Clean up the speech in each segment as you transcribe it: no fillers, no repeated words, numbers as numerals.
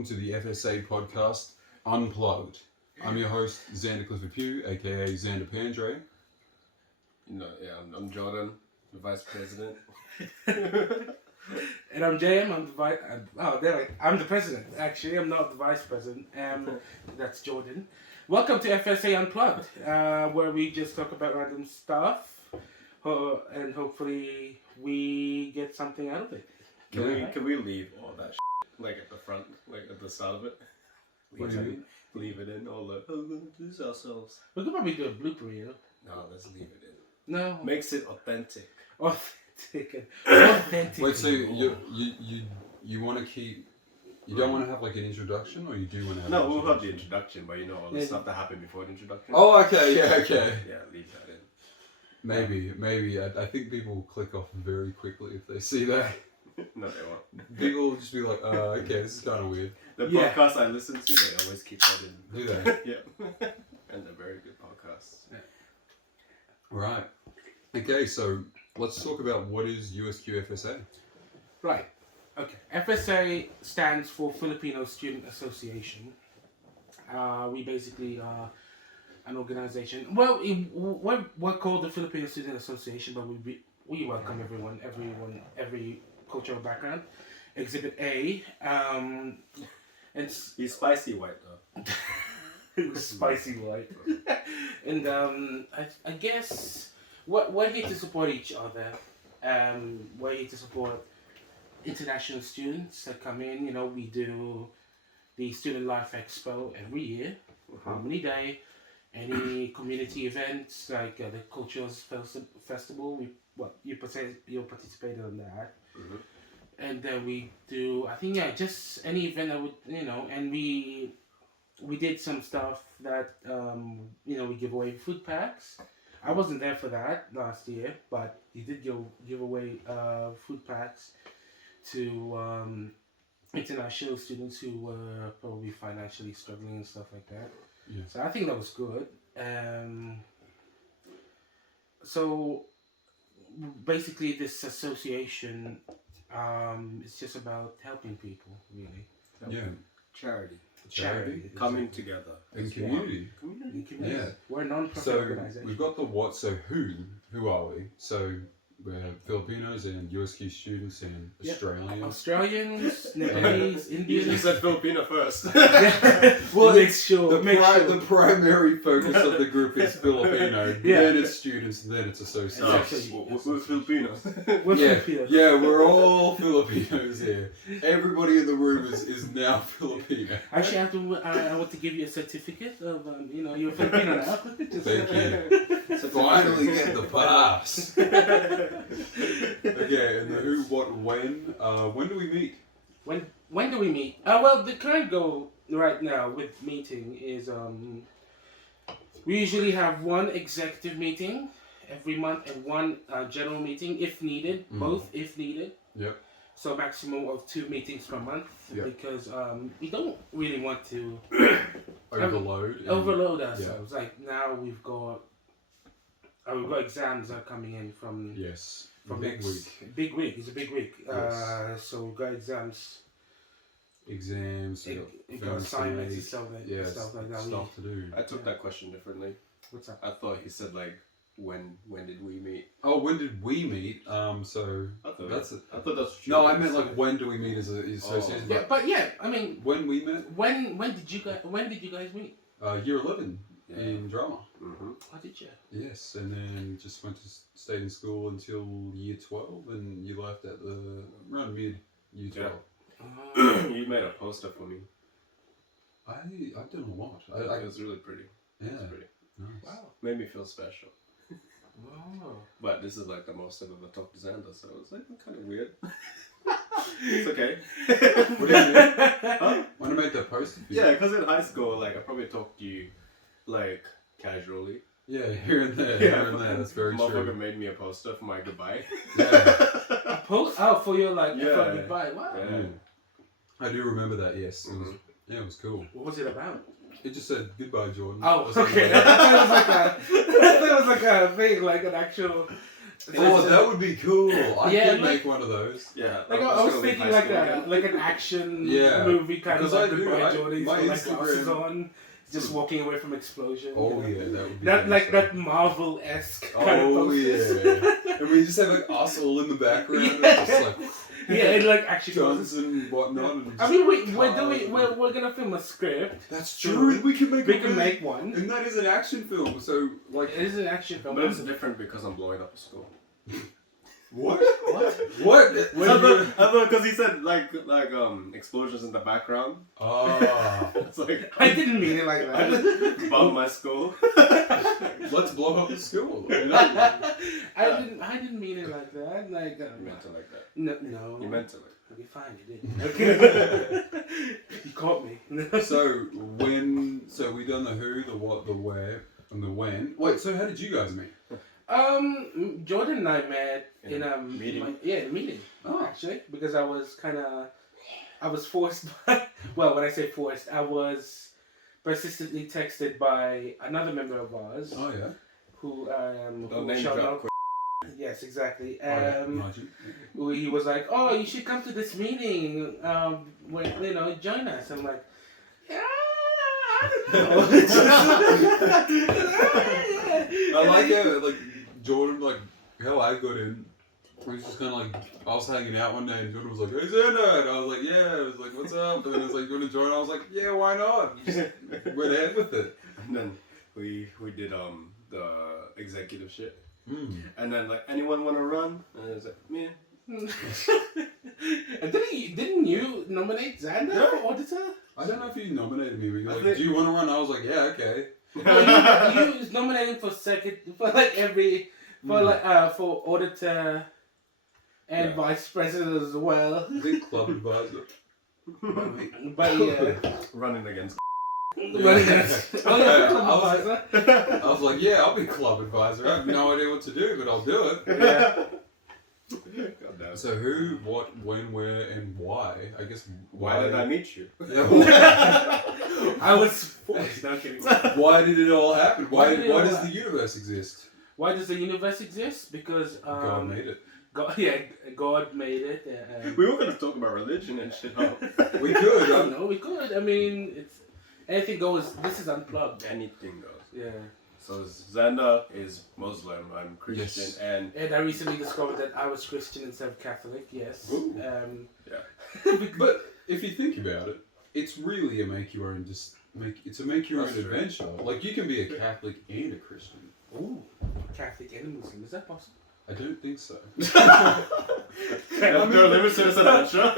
welcome to the FSA podcast, Unplugged. I'm your host, Xander Pugh, aka Xander Pandre. I'm Jordan, the Vice President. And I'm JM, I'm the President. Actually, I'm not the Vice President. That's Jordan. Welcome to FSA Unplugged, where we just talk about random stuff, and hopefully we get something out of it. Can we leave all that like at the front, like at the start of it? What do you mean? Leave it in, all the, we're going to introduce ourselves. We could probably do a blooper, you know? No, let's leave it in. No. Makes it authentic. Authentic. Wait, so you want to keep... You don't want to have like an introduction, or you do want to have No, we'll have the introduction, but all the stuff that happened before the introduction. Oh, okay, yeah. Leave that in. Maybe. I think people will click off very quickly if they see that. No, they won't. People will just be like, okay, this is kind of weird. The podcasts I listen to, they always keep that in. Do they? Yeah. And they're very good podcasts. Yeah. Right. Okay, so let's talk about what is Usq Fsa. Right. Okay. FSA stands for Filipino Student Association. We basically are an organization. Well, we're called the Filipino Student Association, but we welcome every cultural background. Exhibit A. He's spicy white though. Spicy white. And I guess we're here to support each other. We're here to support international students that come in. We do the Student Life Expo every year, Harmony Day, any community events like the Cultures Festival. You participated in that. Mm-hmm. And then we do, just any event that would, and we did some stuff that, we give away food packs. I wasn't there for that last year, but we did give away food packs to international students who were probably financially struggling and stuff like that. Yeah. So I think that was good. So basically this association, it's just about helping people, really. Charity. Coming together. In community. Yeah. We're a non-profit So organization. we've got the what, so who are we? So we're Filipinos and USQ students and Australians. Australians, Nepalese, Indians. You said Filipino first. Well, The primary focus of the group is Filipino, Yeah. then it's students, and then it's associates. We're Filipinos. Yeah, we're all Filipinos here. Everybody in the room is now Filipino. Actually, I want to give you a certificate of, you're Filipino now. Thank you. Finally get the pass. Okay, and the who, what, when? When do we meet? When do we meet? Well, the current goal right now with meeting is we usually have one executive meeting every month and one general meeting if needed, both if needed. Yep. So maximum of 2 meetings per month, because we don't really want to overload ourselves. Like now we've got exams that are coming in from big week. Big week. It's a big week. Yes. So we've got exams. You've got assignments and stuff like that. Stuff to do. I took that question differently. What's up? I thought he said like when did we meet? Oh, when did we meet? So I thought that's it. I thought that's true. No, I meant like when do we meet as associations? Yeah, but I mean, when we met. When did you guys meet? Year 11 in drama. Mm-hmm. How did you? Yes, and then just went to stay in school until year 12, and you left at around mid year 12. You made a poster for me. I've done a lot. It was really pretty. Yeah. It was pretty. Nice. Wow. Made me feel special. Wow. But this is like the most I've ever talked to Xander, so it's like kind of weird. It's okay. What do you mean? Huh? When I made that poster for you? Yeah, because in high school, like I probably talked to you like casually. Yeah, here and there, That's very true. Motherfucker made me a poster for my goodbye. A post? Oh, for your for goodbye. Wow. Yeah. I do remember that. Yes, it was cool. What was it about? It just said goodbye, Jordan. Oh, okay. That was like a thing, like an actual Oh, that would be cool. I Yeah, could like- make one of those. Yeah. Like I'm I just was gonna leave thinking high school again. like an action Yeah, movie kind of because I like do, Goodbye Geordie. He's my got like glasses Instagram- on, just walking away from explosion. Oh you know? yeah, that would be That like awesome. that Marvel-esque kind of Oh posters. yeah, and we just have like us all in the background, and just like Yeah, and like action guns poses. and whatnot. And I mean, we're cars and- we're gonna film a script. That's true. We can make. We a can really- make one. And that is an action film. So like, It is an action film. But it's different because I'm blowing up a school. what? What? What? I thought because he said like explosions in the background. Ah, It's like I didn't mean it like I that. just bomb my school. let's blow up the school. You know? I didn't mean it like that. Like You meant it like that. no. You meant it. Okay, fine, you did. Okay. You caught me. So we done the who, the what, the where, and the when. Wait, so how did you guys meet? Jordan and I met in a Meeting? in a meeting. Oh. Actually, because I was forced by, well, when I say forced, I was persistently texted by another member of ours Oh yeah. who Don't who name shall drop not- quick. Yes, exactly. Oh, yeah. Imagine. He was like, "Oh, you should come to this meeting. When join us." I'm like, "Yeah, I I like how like Jordan, like how I got in. We was just kind of like, I was hanging out one day and Jordan was like, "Hey Xander," and I was like, "Yeah." I was like, "What's up?" And then it was like, "You want to join?" I was like, "Yeah, why not?" Just went ahead with it. And then we did the executive shit. Mm. And then like anyone want to run? And I was like, me. And didn't you nominate Xander Yeah. for auditor? I don't know if you nominated me, but you're I like, think- "Do you want to run?" I was like, "Yeah, okay." No, you nominated for second for like for auditor and Yeah. vice president as well. I think club advisor. But yeah, Running against. running against. Oh yeah, Yeah, club I was- advisor. I was like, "Yeah, I'll be club advisor." I have no idea what to do, but I'll do it. Yeah. God damn. So who, what, when, where, and why? I guess Why did I meet you? Yeah, I was forced. No I'm kidding. why did it all happen? Why Why did it all does happen? the universe exist? Why does the universe exist? Because God made it. God made it. We were gonna talk about religion and shit. Huh? We I could. don't know. We could. I mean, it's anything goes. This is unplugged. Anything goes. Yeah. So Xander is Muslim. I'm Christian, Yes. and And I recently discovered that I was Christian instead of Catholic. Yes. Ooh. But if you think about it, it's really a make your own it's a make your own That's true. adventure. Like you can be a Catholic and a Christian. Ooh, Catholic and Muslim. Is that possible? I don't think so. no limits to this adventure.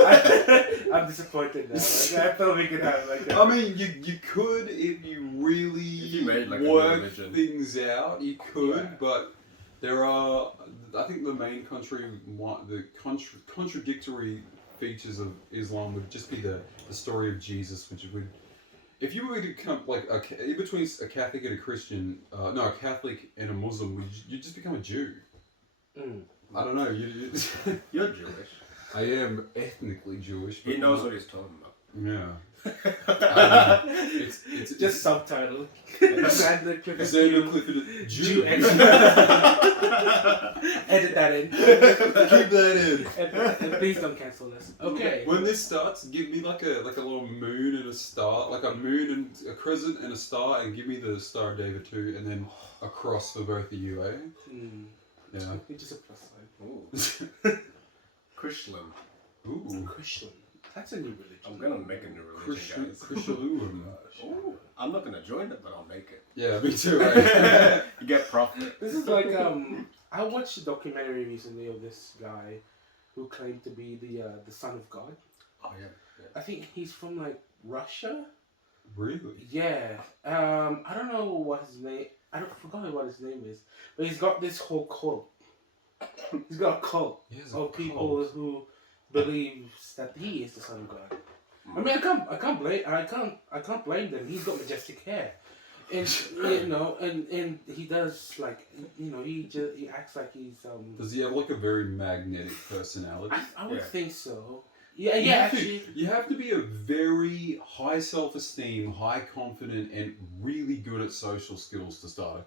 I'm disappointed now. Like, I thought we could have like. I mean, you could if you really you made, like, a new work religion. things out. You could, Right. but there are. I think the main contradictory features of Islam would just be the story of Jesus, which would. If you were to come like in between a Catholic and a Christian, no, a Catholic and a Muslim, you just become a Jew. Mm. I don't know. You're Jewish. I am ethnically Jewish. But He knows not- what he's talking about. Yeah. It's Just subtitle. Xander Clifford Xander Jew. Clifford Jew Jew. expert. Edit that in. Keep that in. And please don't cancel this. Okay. When this starts, give me like a little moon and a star, like a moon and a crescent and a star, and give me the Star of David too, and then a cross for both of you, eh? Mm. Yeah. It's just a plus sign. Ooh. Christian. Ooh. Christian. That's a new religion. I'm gonna make a new religion, guys. Christian. Ooh. I'm not gonna join it, but I'll make it. Yeah, me too. Eh? You get profit. This is like I watched a documentary recently of this guy who claimed to be the son of God. Oh yeah. I think he's from like Russia. Really? Yeah. I don't know what his name. Forgot what his name is. But he's got this whole cult. He's got a cult He has a of people cult. who believes that he is the son of God. I mean, I can't blame them. He's got majestic hair, and and he does like he acts like he's Does he have like a very magnetic personality? I would Yeah. think so. Yeah, You yeah, have to- actually. you have to be a very high self-esteem, high confident, and really good at social skills to start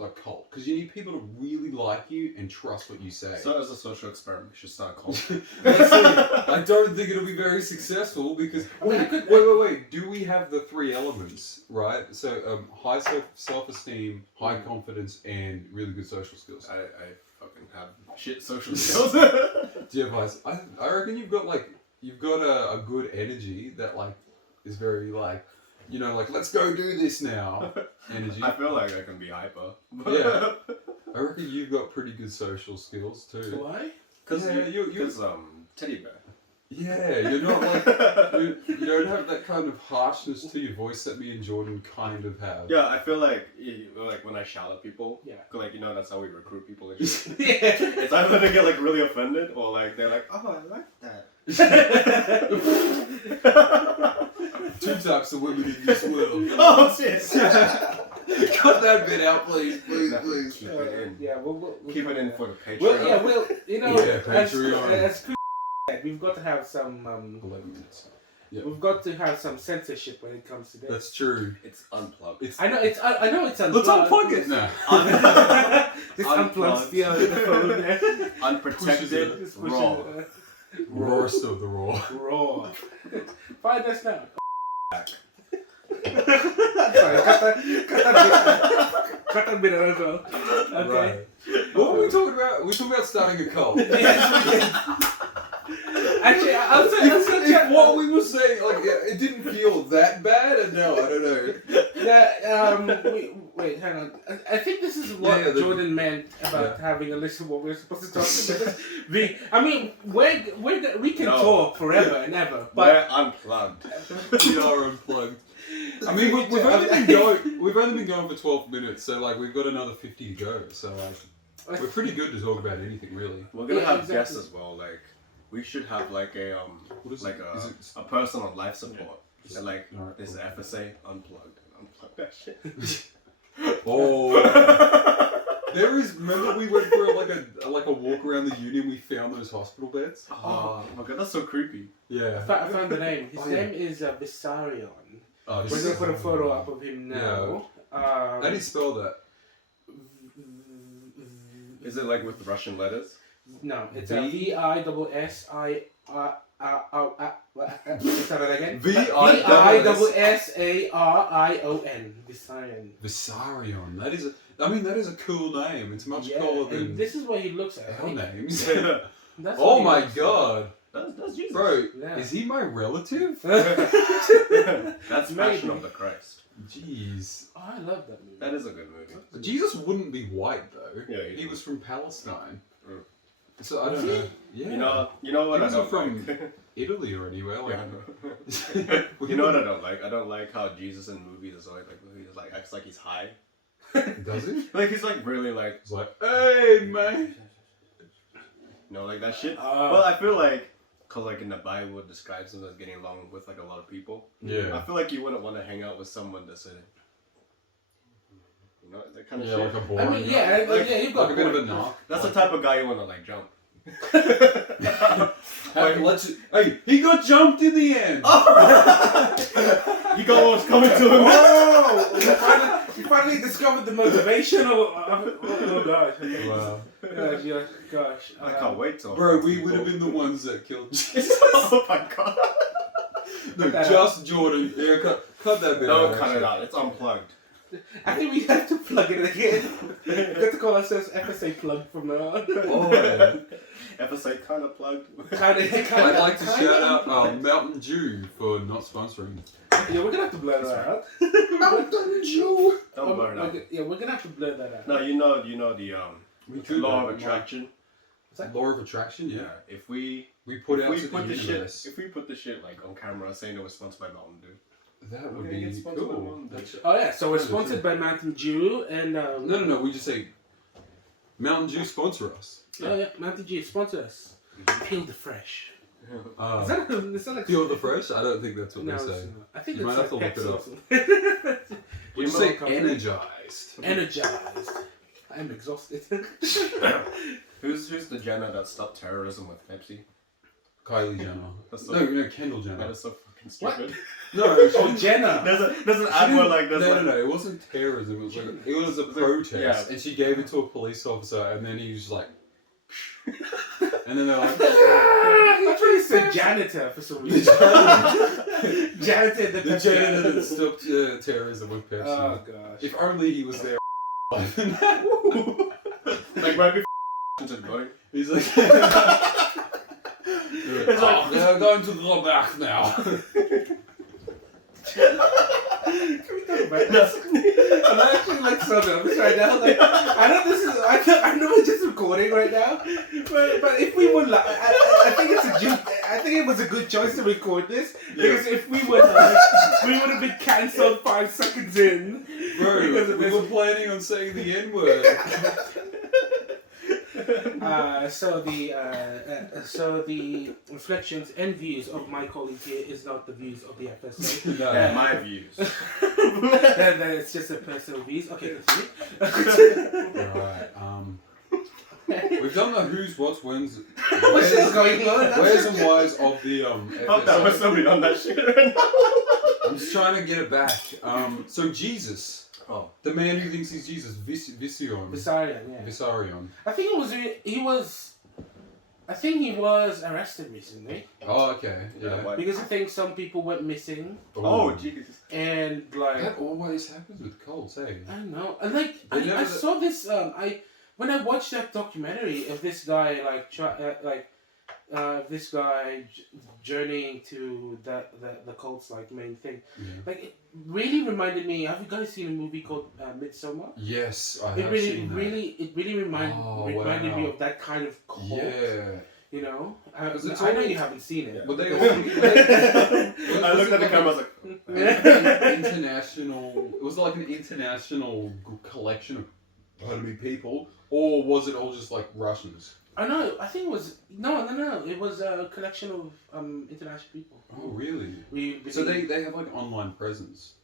like cult because you need people to really like you and trust what you say. So as a social experiment, we should start a cult. I don't think it'll be very successful because wait. Do we have the 3 elements, right? So high self-esteem, high confidence, and really good social skills. I fucking have shit social skills. Do you have high? I reckon you've got a good energy that like is very like. Like, let's go do this now. Energy. I feel like I can be hyper. Yeah. I reckon you've got pretty good social skills too. Why? Because you teddy bear. Yeah, you're not like you don't have that kind of harshness to your voice that me and Jordan kind of have. Yeah, I feel like when I shout at people, Yeah. like that's how we recruit people and shit. Yeah. It's either they get like really offended or like they're like, oh, I like that. 2 types of women in this world. Oh shit! Cut that bit out, please. Keep it in. Yeah, we'll Keep it in for the Patreon. Well, Patreon. as we've got to have some 11 minutes. Yeah. We've got to have some censorship when it comes to this. That's true. It's unplugged. I know it's unplugged. Let's unplug it now. This unplugs the phone. Unprotected, raw. Rawest of the raw. Raw. Find us now. Sorry, cut that bit out as well. Okay. Right. What were we talking about? We talking about starting a cult. Yes, we did. Actually, I'll say If what we were saying, like, it didn't feel that bad, and no, I don't know. Yeah, wait, hang on. I think this is what Jordan meant about having a list of what we're supposed to talk about. We can talk forever and ever, but we're unplugged. We are unplugged. I mean, we've only been going for 12 minutes, so like we've got another 50 to go. So like, we're pretty good to talk about anything, really. We're gonna have guests as well. Like, we should have like a a person on life support. Yeah. And like this FSA Unplugged. Unplug that shit. Remember we went for like a walk around the uni and we found those hospital beds? Oh my god, that's so creepy. Yeah. I found the name. His name is Vissarion. We're gonna put a photo up of him now. Yeah. How do you spell that? Is it like with Russian letters? No, it's VISSI. Let's start it again. VISSARION. Vissarion. Vissarion. That is a cool name. It's much cooler than. And this is what he looks like. Hell names. Oh my god. That's Jesus. Bro, is he my relative? That's Passion of the Christ. Jeez. Oh, I love that movie. That is a good movie. Jesus wouldn't be white though. Yeah, he was from Palestine. Mm. So I don't know. Yeah. You know what he I don't from like? Italy or anywhere. Like, you know what I don't like? I don't like how Jesus in movies is always like acts like he's high. Does he? Like he's like really like. He's like, hey man. Like that shit. Well, I feel like. Cause like in the Bible it describes him as getting along with like a lot of people. Yeah. I feel like you wouldn't want to hang out with someone that's that kind of shit. Like a boring. I mean, you've got like a bit of a knock. That's the type of guy you want to like jump. Hey, he got jumped in the end. He was coming to him. Oh, you finally discovered the motivation. Oh gosh. Wow. Gosh. I can't wait till. Bro, we would have been the ones that killed Jesus. Oh my god. No, just Jordan. Yeah, cut that bit out. Don't cut it out. It's unplugged. I think we have to plug it again. We have to call ourselves FSA Plugged from now on. Oh, yeah. FSA kind of plugged. I'd like to shout out Mountain Dew for not sponsoring. Yeah, we're gonna have to blur that out. Mountain Dew. Don't blur it out. Yeah, we're gonna have to blur that out. No, you know the law of attraction. What's that? Law of attraction. Yeah. If we put out the universe. if we put the shit like on camera saying it was sponsored by Mountain Dew. That would be cool. Oh yeah, so we're sponsored by Mountain Dew and No. We just say Mountain Dew sponsor us. Oh yeah, Mountain Dew sponsor us. Peel the fresh. Is that like Peel the fresh? I don't think that's what no, they say. I think You might have to like look Pepsi it up. We just say energized. Energized. I'm exhausted. Who's the Jenner that stopped terrorism with Pepsi? Kylie Jenner. That's so, No, Kendall Jenner. that is so fucking stupid. No, Oh, Jenna. There's an ad where like there's no, it wasn't terrorism. It was a protest, and she gave it to a police officer, and then he was just like, and then they're like, I thought you said janitor for some reason. Janitor the janitor that stopped terrorism with Pepsi. Oh gosh. If only he was there. like maybe into the body. He's like, they're going to go back now. Can we talk about this? I'm actually like so nervous right now. Like I know we're just recording right now, but if we would like, I think it was a good choice to record this because if we would we would have been cancelled 5 seconds in. Bro, because of we were planning on saying the N-word. So the reflections and views of my colleague here is not the views of the FSA. No, my views. Then it's just a personal views. Okay, continue. Alright, we've done the who's, what's, when's, What's going on? where's and why's of the Fuck that, we're FSA. still on that shit right now. I'm just trying to get it back. So Jesus, Oh. the man who thinks he's Jesus, Visarion. Visarion. I think he was arrested recently. Oh, okay. Yeah. Because I think some people went missing. Oh, Jesus. And like That always happens with cults, eh? I don't know. And like I saw this. When I watched that documentary of this guy this guy journeying to the cult's like main thing, like it really reminded me. Have you guys seen a movie called Midsommar? Yes, I have seen that. It really reminded me of that kind of cult. Yeah. You know, I all- know you haven't seen it. But they I looked at the camera, I was like, international. It was like an international collection of people, or was it all just like Russians? I know. I think it was no. It was a collection of international people. Oh, really? We So they have like online presence.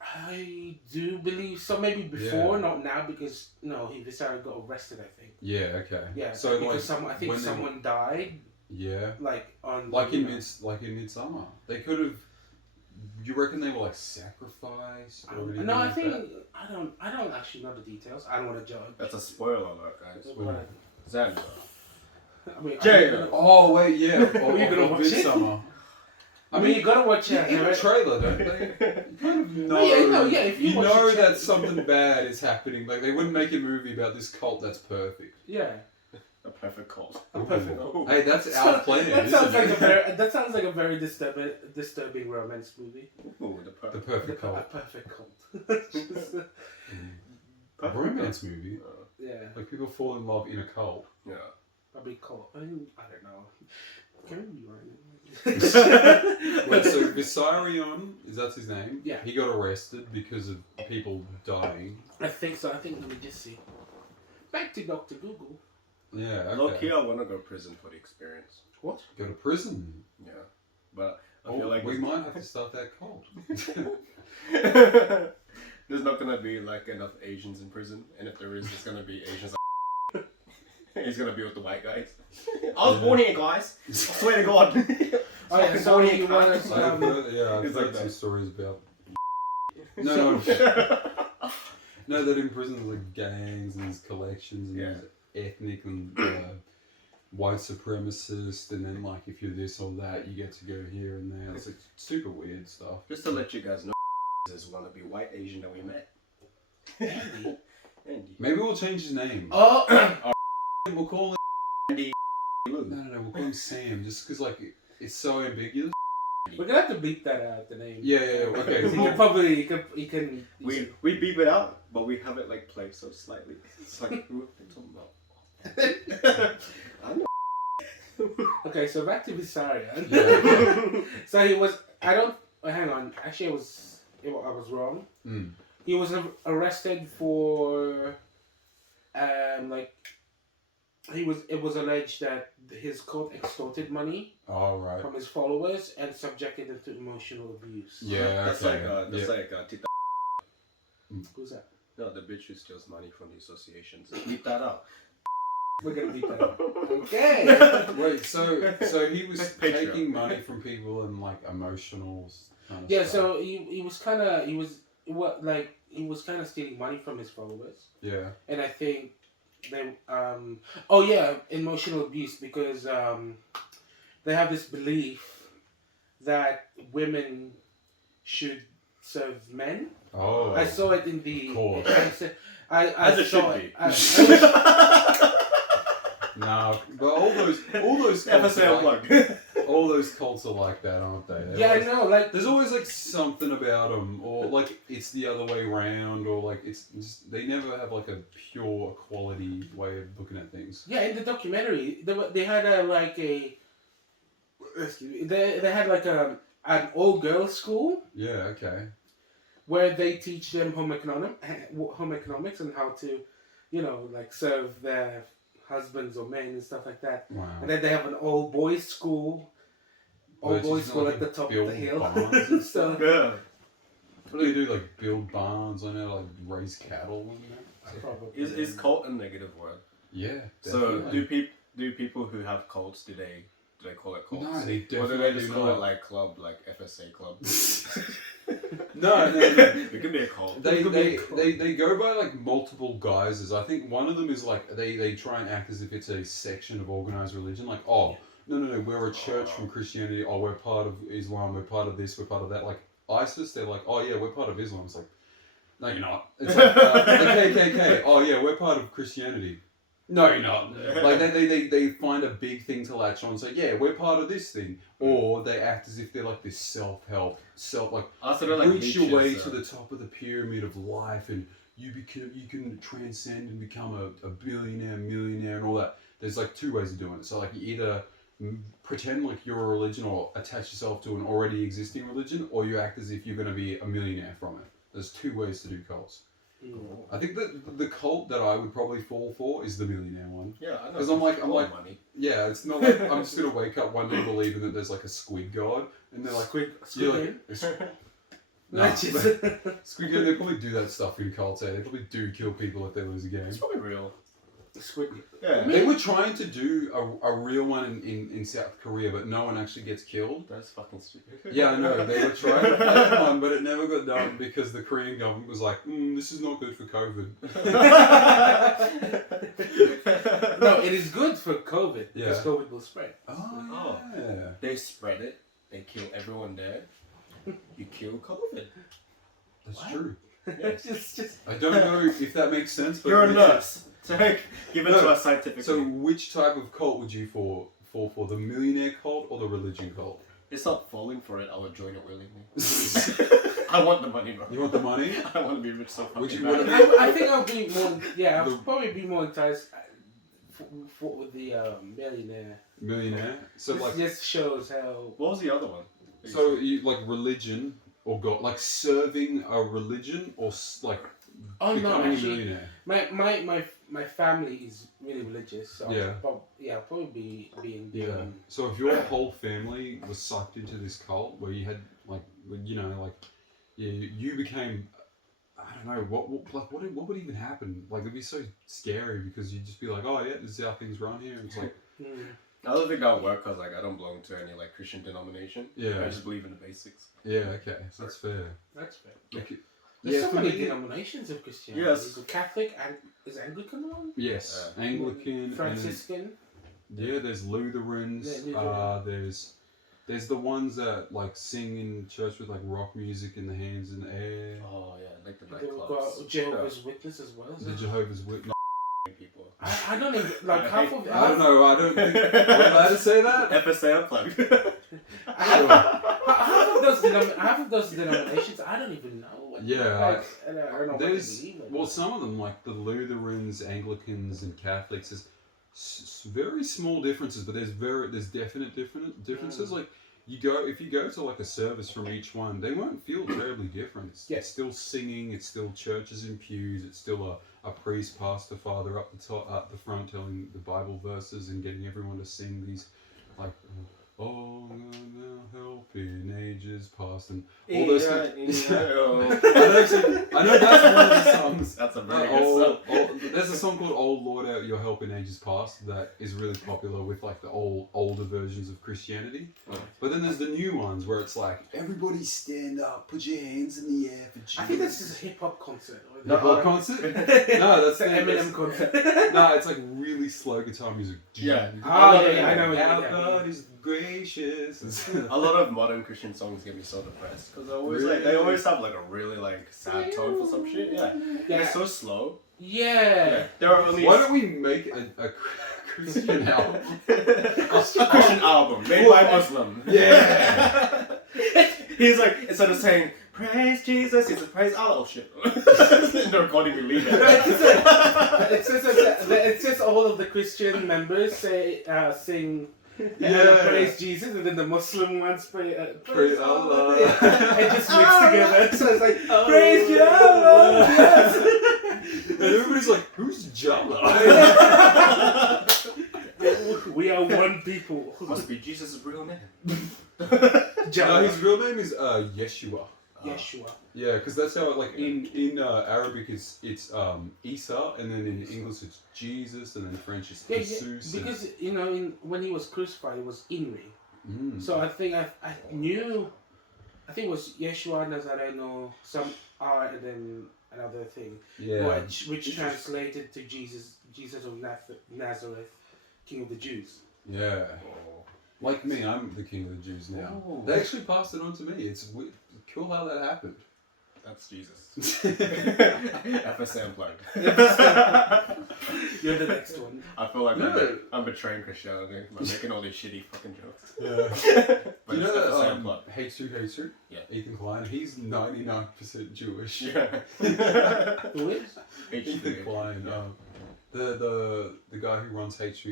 I do believe so. Maybe before, not now, because Visarion got arrested. I think. Yeah. Okay. Yeah. So because like someone died. Yeah. Like on. Like in Midsummer, they could have. You reckon they were like sacrificed? Or anything No, I like think that? I don't actually know the details. I don't want to judge. that's a spoiler alert, guys. But, Xander. I mean, Jay. Oh wait, yeah. Are you gonna watch it? Midsummer. I mean, you gotta watch it. In the trailer, don't they? You kind of know. If you watch know the that something bad is happening. Like they wouldn't make a movie about this cult that's perfect. Yeah. A perfect cult. A perfect cult. Hey, that's our plan. That sounds like a very disturbing romance movie. Ooh, The perfect A cult. perfect cult. A romance movie. Yeah. Like people fall in love in a cult. Yeah. Probably cult. I don't know. Can we be right? Wait, so Visarion, that's his name? Yeah. He got arrested because of people dying. I think so. I think let me just see. Back to Dr. Google. Yeah, okay. Low-key, I want to go to prison for the experience. What? Go to prison. Yeah. But I feel like we might have to start that cult. there's not going to be like enough Asians in prison. And if there is, there's going to be Asians like he's going to be with the white guys. I was born here, guys. I swear to God. Oh, yeah, so you want I've heard It's like some that. stories about... No, that in prison there's like gangs and there's collections and there's ethnic and white supremacist, and then like if you're this or that, you get to go here and there. It's like super weird stuff. Just to let you guys know, is one of the white Asian that we met. Andy. Maybe we'll change his name. Oh! We'll call him... Andy. No, we'll call him Sam, just because like it's so ambiguous. We're gonna have to beat that out, the name. Yeah, okay. He can probably, he can... We beep it out, but we have it like played so slightly. It's like, who are they talking about? I know. Okay, so back to Visarion. Yeah. So he was, hang on, actually I was wrong. Mm. He was arrested for, it was alleged that his cult extorted money Oh, right. from his followers and subjected them to emotional abuse. Yeah, That's okay. like Tita. Who's that? No, the bitch who steals money from the associations. Beep that out. We're gonna beat that up. Okay. Wait, so he was Patreon. taking money from people and like emotional kind of Yeah, stuff. so he was kind of stealing money from his followers, Yeah. and I think they emotional abuse because they have this belief that women should serve men. Oh. I saw it in the. Of course. I As it saw should it. be. No, but all those cults FSA are like, Unplugged. all those cults are like that, aren't they? They're Yeah, I always- know. Like There's always like something about them, or like it's the other way round, or like it's just, they never have like a pure equality way of looking at things. yeah, in the documentary, they had they had like an all girls school Yeah. Okay. where they teach them home economics and how to, like serve their husbands or men and stuff like that. Wow. And then they have an all boys school, Where it's just, like, at the top of build the hill. barns and stuff. Yeah. What do you do? Like build barns on it, like raise cattle and that? Probably. Is cult a negative word? Yeah. So Definitely. do people who have cults do they call it cults? No, they Or do definitely they just do call not. it like club, like FSA club? No. It could be a cult. They go by like multiple guises. I think one of them is like they try and act as if it's a section of organized religion. Like, oh, no, we're a church from Christianity. Oh, we're part of Islam. We're part of this. We're part of that. Like ISIS, they're like, oh yeah, we're part of Islam. It's like, no, you're not. It's like the KKK. Oh yeah, we're part of Christianity. No, you're not. Like they find a big thing to latch on and say, yeah, we're part of this thing. Or they act as if they're like this self-help, like Also, they're like reach your way leeches, to the top of the pyramid of life and you can transcend and become a billionaire, millionaire and all that. There's like two ways of doing it. So like you either pretend like you're a religion or attach yourself to an already existing religion, or you act as if you're going to be a millionaire from it. There's two ways to do cults. I think that the cult that I would probably fall for is the millionaire one. Yeah, I know. Because I'm like, money. yeah, it's not like I'm just gonna wake up one day believing that there's like a squid god, and they're like, Squid you're Game? no, squid god. They probably do that stuff in cults. They probably do kill people if they lose a game. It's probably real. Squid Game. Yeah. They were trying to do a real one in South Korea, but no one actually gets killed. That's fucking stupid. Yeah, I know. They were trying to plan one, but it never got done because the Korean government was like, this is not good for COVID. No, it is good for COVID because Yeah. COVID will spread. Oh, yeah. They spread it. They kill everyone there. You kill COVID. That's What? true. Yes. just I don't know if that makes sense, but You're a it's- nurse. So give it No, to us scientifically. So, which type of cult would you fall for? The millionaire cult or the religion cult? it's not falling for it. I would join it willingly. I want the money, bro. You want the money? I want to be rich so fucking Would you bad. wanna- I think I'll be more. Yeah, I'll The- probably be more enticed with the millionaire. Millionaire. So This like, just shows how. What was the other one? so you like religion or God, like serving a religion or like Oh no, becoming a actually, millionaire. my family is really religious. So Yeah. I'll probably be in the. Yeah. So if your whole family was sucked into this cult where you had like, you became, I don't know what would even happen? Like it'd be so scary because you'd just be like, oh yeah, this is how things run here. It's like, I don't think that'll work because like I don't belong to any like Christian denomination. yeah, I just believe in the basics. yeah, okay, so that's fair. That's fair. Like, There's so for many me- denominations of Christianity. Yes. There's a Catholic and is Anglican one? Yes, Anglican, and Franciscan. yeah, there's Lutherans. Yeah, Lutheran. There's the ones that like sing in church with like rock music and the hands in the air. Oh yeah, like the We've nightclubs. got Jehovah's Witness as well. The Jehovah's Witness. People. I don't even like half of. I don't know. I don't think we're allowed to say that. FSA Unplugged. Half of those denominations, I don't even know. Yeah, Like, I don't know what they There's believe in. well, some of them like the Lutherans, Anglicans, and Catholics. There's very small differences, but there's definite differences. Like if you go to like a service from each one, they won't feel terribly different. It's still singing. It's still churches in pews. It's still a priest, pastor, father up the front telling the Bible verses and getting everyone to sing these like Oh, no helping ages past and all those things. I know that's one of the songs. That's a very good song. There's a song called "Oh Lord, Your Help in Ages Past" that is really popular with like the older versions of Christianity. Right. But then there's the new ones where it's like, everybody stand up, put your hands in the air for Jesus. I think this is a hip hop concert. Hip hop concert? No, that's the Eminem concert. No, it's like really slow guitar music. Yeah. Oh, yeah, I know. Our God is gracious. A lot of modern Christian songs get me so depressed because they always have like a really like sad tone for some shit. Yeah, they're so slow. Yeah. There are only. Why don't we make a Christian album? Christian album made by Muslim. Yeah. He's like, instead of saying praise Jesus, he's like praise Allah. Oh shit! In the recording we leave it. It's just all of the Christian members sing. Praise Jesus, and then the Muslim ones praise Allah. It just mixed together. So it's like, praise Allah. Yes. And everybody's like, who's Jalla? We are one people. Must be Jesus' real name. His real name is Yeshua. Yeshua. Yeah, because that's how like in Arabic it's Isa, and then in English it's Jesus, and then in French it's Jesus. Because when he was crucified, it was Inri. So I think I knew. I think it was Yeshua Nazareno, some R, and then another thing. Yeah. Which translated to Jesus of Nazareth, King of the Jews. Yeah. Like me, I'm the king of the Jews now. Oh. They actually passed it on to me. It's cool how that happened. That's Jesus. FSA Unplugged. You're the next one. I feel like I'm betraying Christianity by making all these shitty fucking jokes. Yeah. But you know FSA that Unplugged. Hates Who? Yeah. Ethan Klein. He's 99% Jewish. Yeah. Who is? Ethan Klein. Yeah. The guy who runs H3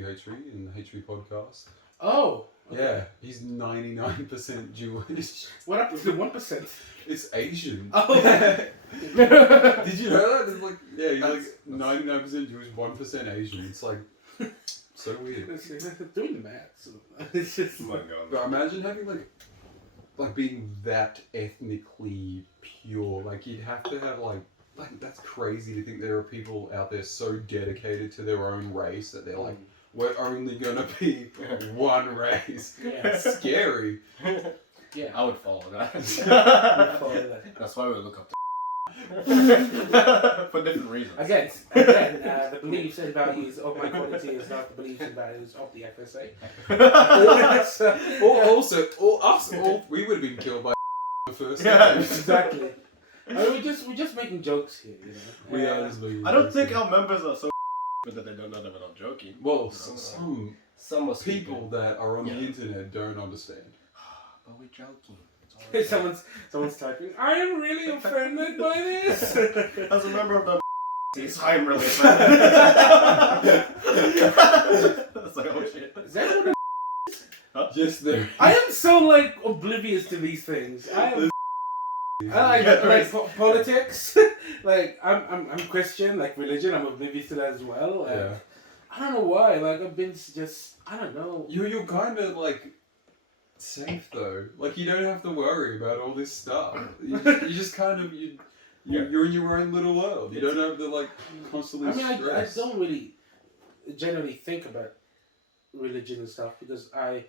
in the H3 podcast. Oh. Okay. Yeah, he's 99% Jewish. What happened to the 1%? It's Asian. Oh. Did you know that? It's like, yeah, he's like 99% Jewish, 1% Asian. It's like so weird. Doing the math. So it's just. Oh my god. But imagine having like being that ethnically pure. Like you'd have to have like that's crazy to think there are people out there so dedicated to their own race that they're like, we're only gonna be one race. Yeah. Scary. Yeah. I would follow that. That's why we look up to for different reasons. Again, the beliefs and values of my quality is not the beliefs and values of the FSA. We would have been killed by the first Yeah. time. Exactly. I mean, we're just making jokes here, We are just making I don't jokes think here. our members are so that they don't know that we're not joking. Well, some Some people that are on the internet don't understand. But we're joking. Someone's typing, I am really offended by this. As a member of the I am really offended. That's like, oh shit. Is that what Huh? Just there. I am so oblivious to these things. I like politics. I'm Christian, religion. I'm oblivious to that as well. Yeah. I don't know why. I've been I don't know. You're kind of safe though. You don't have to worry about all this stuff. You just kind of you're in your own little world. You don't have to constantly stress. I don't really generally think about religion and stuff because I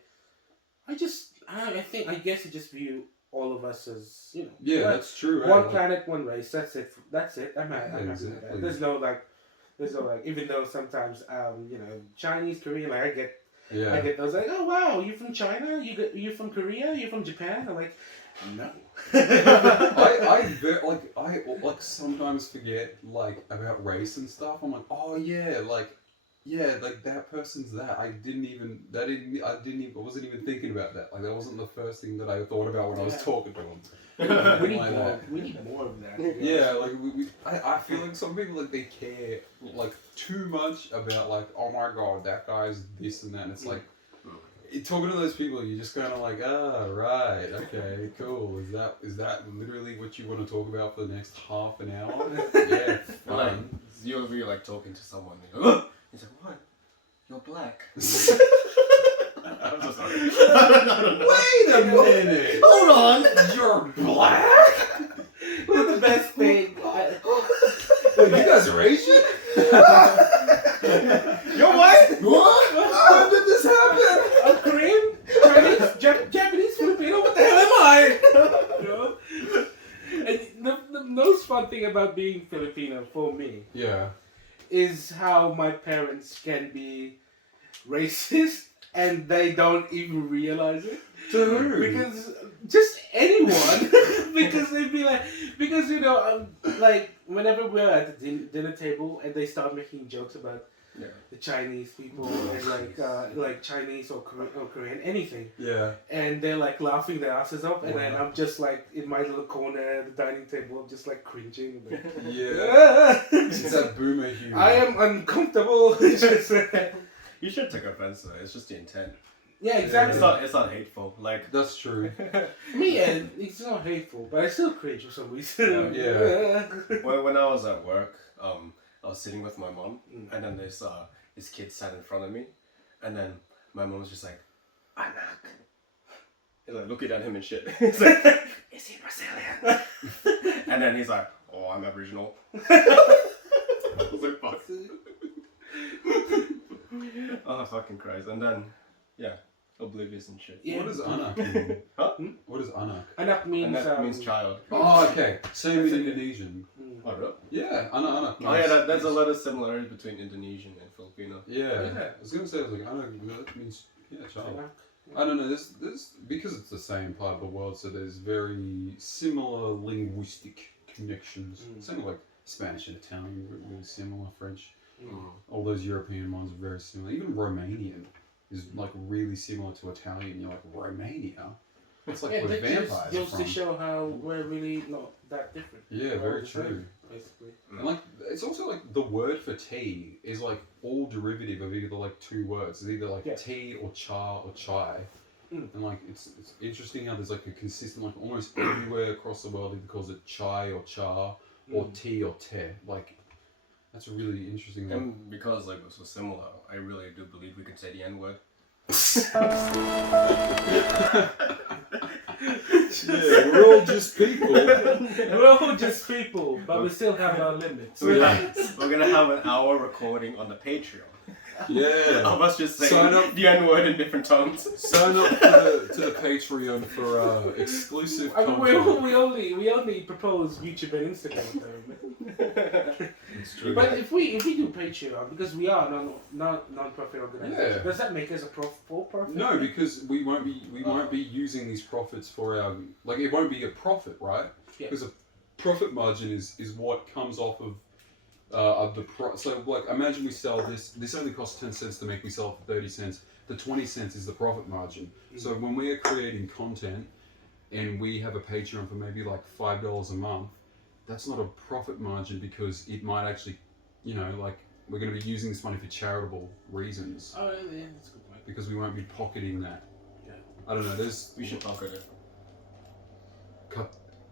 guess I just view all of us as Yeah, that's true. One right? planet, one race. That's it. I'm happy with Exactly. that. There's no even though sometimes Chinese, Korean, I get those oh wow, you from China? You from Korea? You from Japan? I'm like, no. I sometimes forget about race and stuff. I'm like, oh yeah, that person's that. I wasn't even thinking about that. That wasn't the first thing that I thought about when I was talking to them. We need more of that. Yeah, I feel like some people they care too much about oh my god, that guy's this and that. And it's talking to those people, you're just kind of right, okay, cool. Is that literally what you want to talk about for the next half an hour? Yeah, fine. You'll be talking to someone. And you go, he's like, what? You're black. I'm so sorry. Wait a minute. Hold on. You're black? What's the best thing? Wait, you guys are Asian? You're white? What? When did this happen? I'm Korean, Chinese, Japanese, Filipino. What the hell am I? You know? And the most fun thing about being Filipino for me Yeah. is how my parents can be racist and they don't even realize it. To who? Because just anyone, because they'd be like, because like whenever we're at the dinner table and they start making jokes about the Chinese people and like Chinese or Korean, anything. Yeah. And they're like laughing their asses off, and then I'm just like in my little corner at the dining table, I'm just like cringing. Like, Yeah. It's that boomer humor. I am uncomfortable. You should take offense to it. It's just the intent. Yeah, exactly. It's not hateful. Like That's true. Me, it's not hateful, but I still cringe for some reason. Yeah. when I was at work, I was sitting with my mom, and then this kid sat in front of me, and then my mom was just like, "Anak," and like looking at him and shit. He's like, "Is he Brazilian?" And then he's like, "Oh, I'm Aboriginal." I was like, "Fuck." Oh, fucking Christ! And then, oblivious and shit. Yeah. What does anak mean? Huh? What is anak? Anak means Means child. Oh, okay. Same in Indonesian. Oh, really? Yeah, anak. Oh yeah, there's a lot of similarities between Indonesian and Filipino. Yeah. Yeah. I was gonna say, I was like, anak, that means child. Anak. I don't know. There's because it's the same part of the world, so there's very similar linguistic connections. Same like Spanish and Italian, really similar. French, all those European ones are very similar. Even Romanian is like really similar to Italian. You're like Romania. It's like where vampires are just from. to show how we're really not that different. Yeah, We're all very the same, true. basically. And like it's also like the word for tea is like all derivative of either like two words. It's either like tea or cha or chai. And like it's interesting how there's like a consistent like almost everywhere across the world either calls it chai or cha or tea or te. Like that's a really interesting one. And because like we're so similar, I really do believe we could say the N word. Yeah, we're all just people. We're all just people, but we still have our limits. We're gonna have an hour recording on the Patreon. Yeah. Of us just saying Sign up. the N word in different tones. Sign up to the Patreon for exclusive I mean, content. we only propose YouTube and Instagram though. It's true. But if we do Patreon, because we are non-profit organization, Yeah. does that make us a for-profit? No, because we won't be using these profits for our like it won't be a profit, right? Yeah. Because a profit margin is what comes off of the so like imagine we sell this only costs 10 cents to make, we sell it for 30 cents. The 20 cents is the profit margin. So when we are creating content and we have a Patreon for maybe like $5 a month, that's not a profit margin because it might actually, like we're going to be using this money for charitable reasons. Oh yeah, that's a good point. Because we won't be pocketing that. Yeah. I don't know. We should pocket it.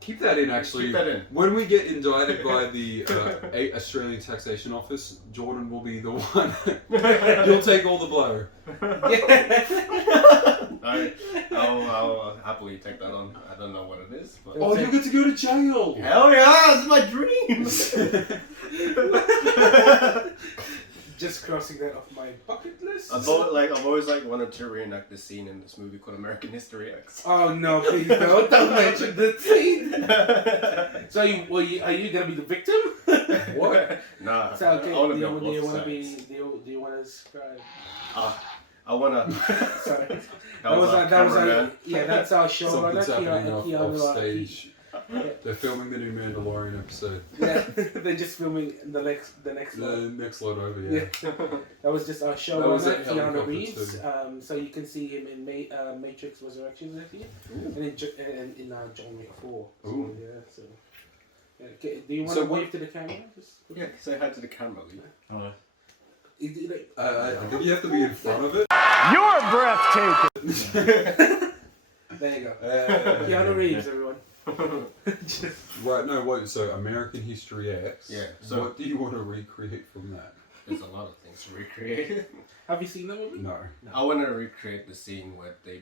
Keep that in. Actually, Keep that in. When we get indicted by the Australian Taxation Office, Jordan will be the one. You'll take all the blow. I'll happily take that on. I don't know what it is. But Oh, you get to go to jail. hell yeah, it's my dreams. Just crossing that off my bucket list. I've always wanted to reenact this scene in this movie called American History X. Oh no, please don't mention the scene. So are you gonna be the victim? What? Nah. So okay, I want to do be on you both want to sides. be? Do you want to describe? I wanna. Sorry. That was cameraman. That's our showrunner. Something's happening off stage. Yeah. They're filming the new Mandalorian episode. Yeah, they're just filming the next The one. next load over, yeah. That was just our That was showrunner, at Keanu Helicopter Reeves. too. So you can see him in Matrix Resurrections, I think, and in John Wick 4. So, Ooh. yeah. So, yeah. Okay, do you want So to what- wave to the camera? Yeah, say hi to the camera, Lee. I think you have to be in front of it. You're breathtaking. There you go. Keanu Keanu Reeves, everyone. Right, no, wait, so American History X. Yeah, so- what do you want to recreate from that? there's a lot of things to recreate. Have you seen that movie? No. I want to recreate the scene where he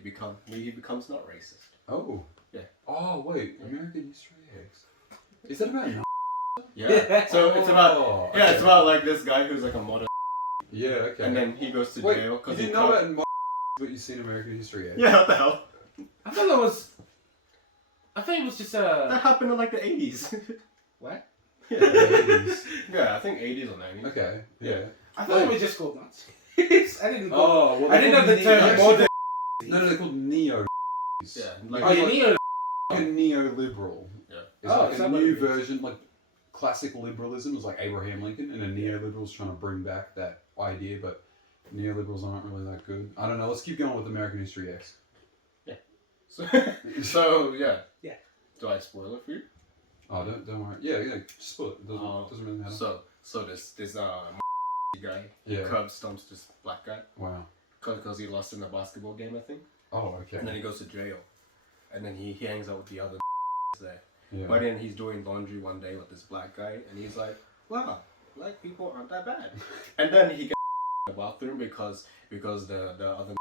becomes not racist. Oh. Yeah. Oh wait, American History X. Is that about? Yeah. So it's about okay. it's about like this guy who's like a modern. Yeah. Okay. And then he goes to wait, jail you because didn't know about but you've seen American History X. Yeah, what the hell? I thought that was. I think it was just That happened in like the 80s. What? Yeah. 80s. Yeah, I think 80s or 90s. Okay. Yeah. I thought it was just called Nazis. I didn't. Oh, well, I didn't know the term modern. No, they're called neo. Yeah. Like, Oh, you neo. like a neoliberal. Yeah. It's Oh, like is a that what new it is? version, like classic liberalism is like Abraham Lincoln, and a neoliberal is trying to bring back that idea, but neoliberals aren't really that good. I don't know. Let's keep going with American History X. So yeah. Yeah. Do I spoil it for you? Oh, don't worry. Yeah, spoil it. Doesn't really matter. So this guy Yeah. curb stomps this black guy Wow. because he lost in the basketball game, I think. Oh, okay. And then he goes to jail, and then he hangs out with the other there. Yeah. But then he's doing laundry one day with this black guy, and he's like, "Wow, black people aren't that bad." And then he gets in the bathroom because the other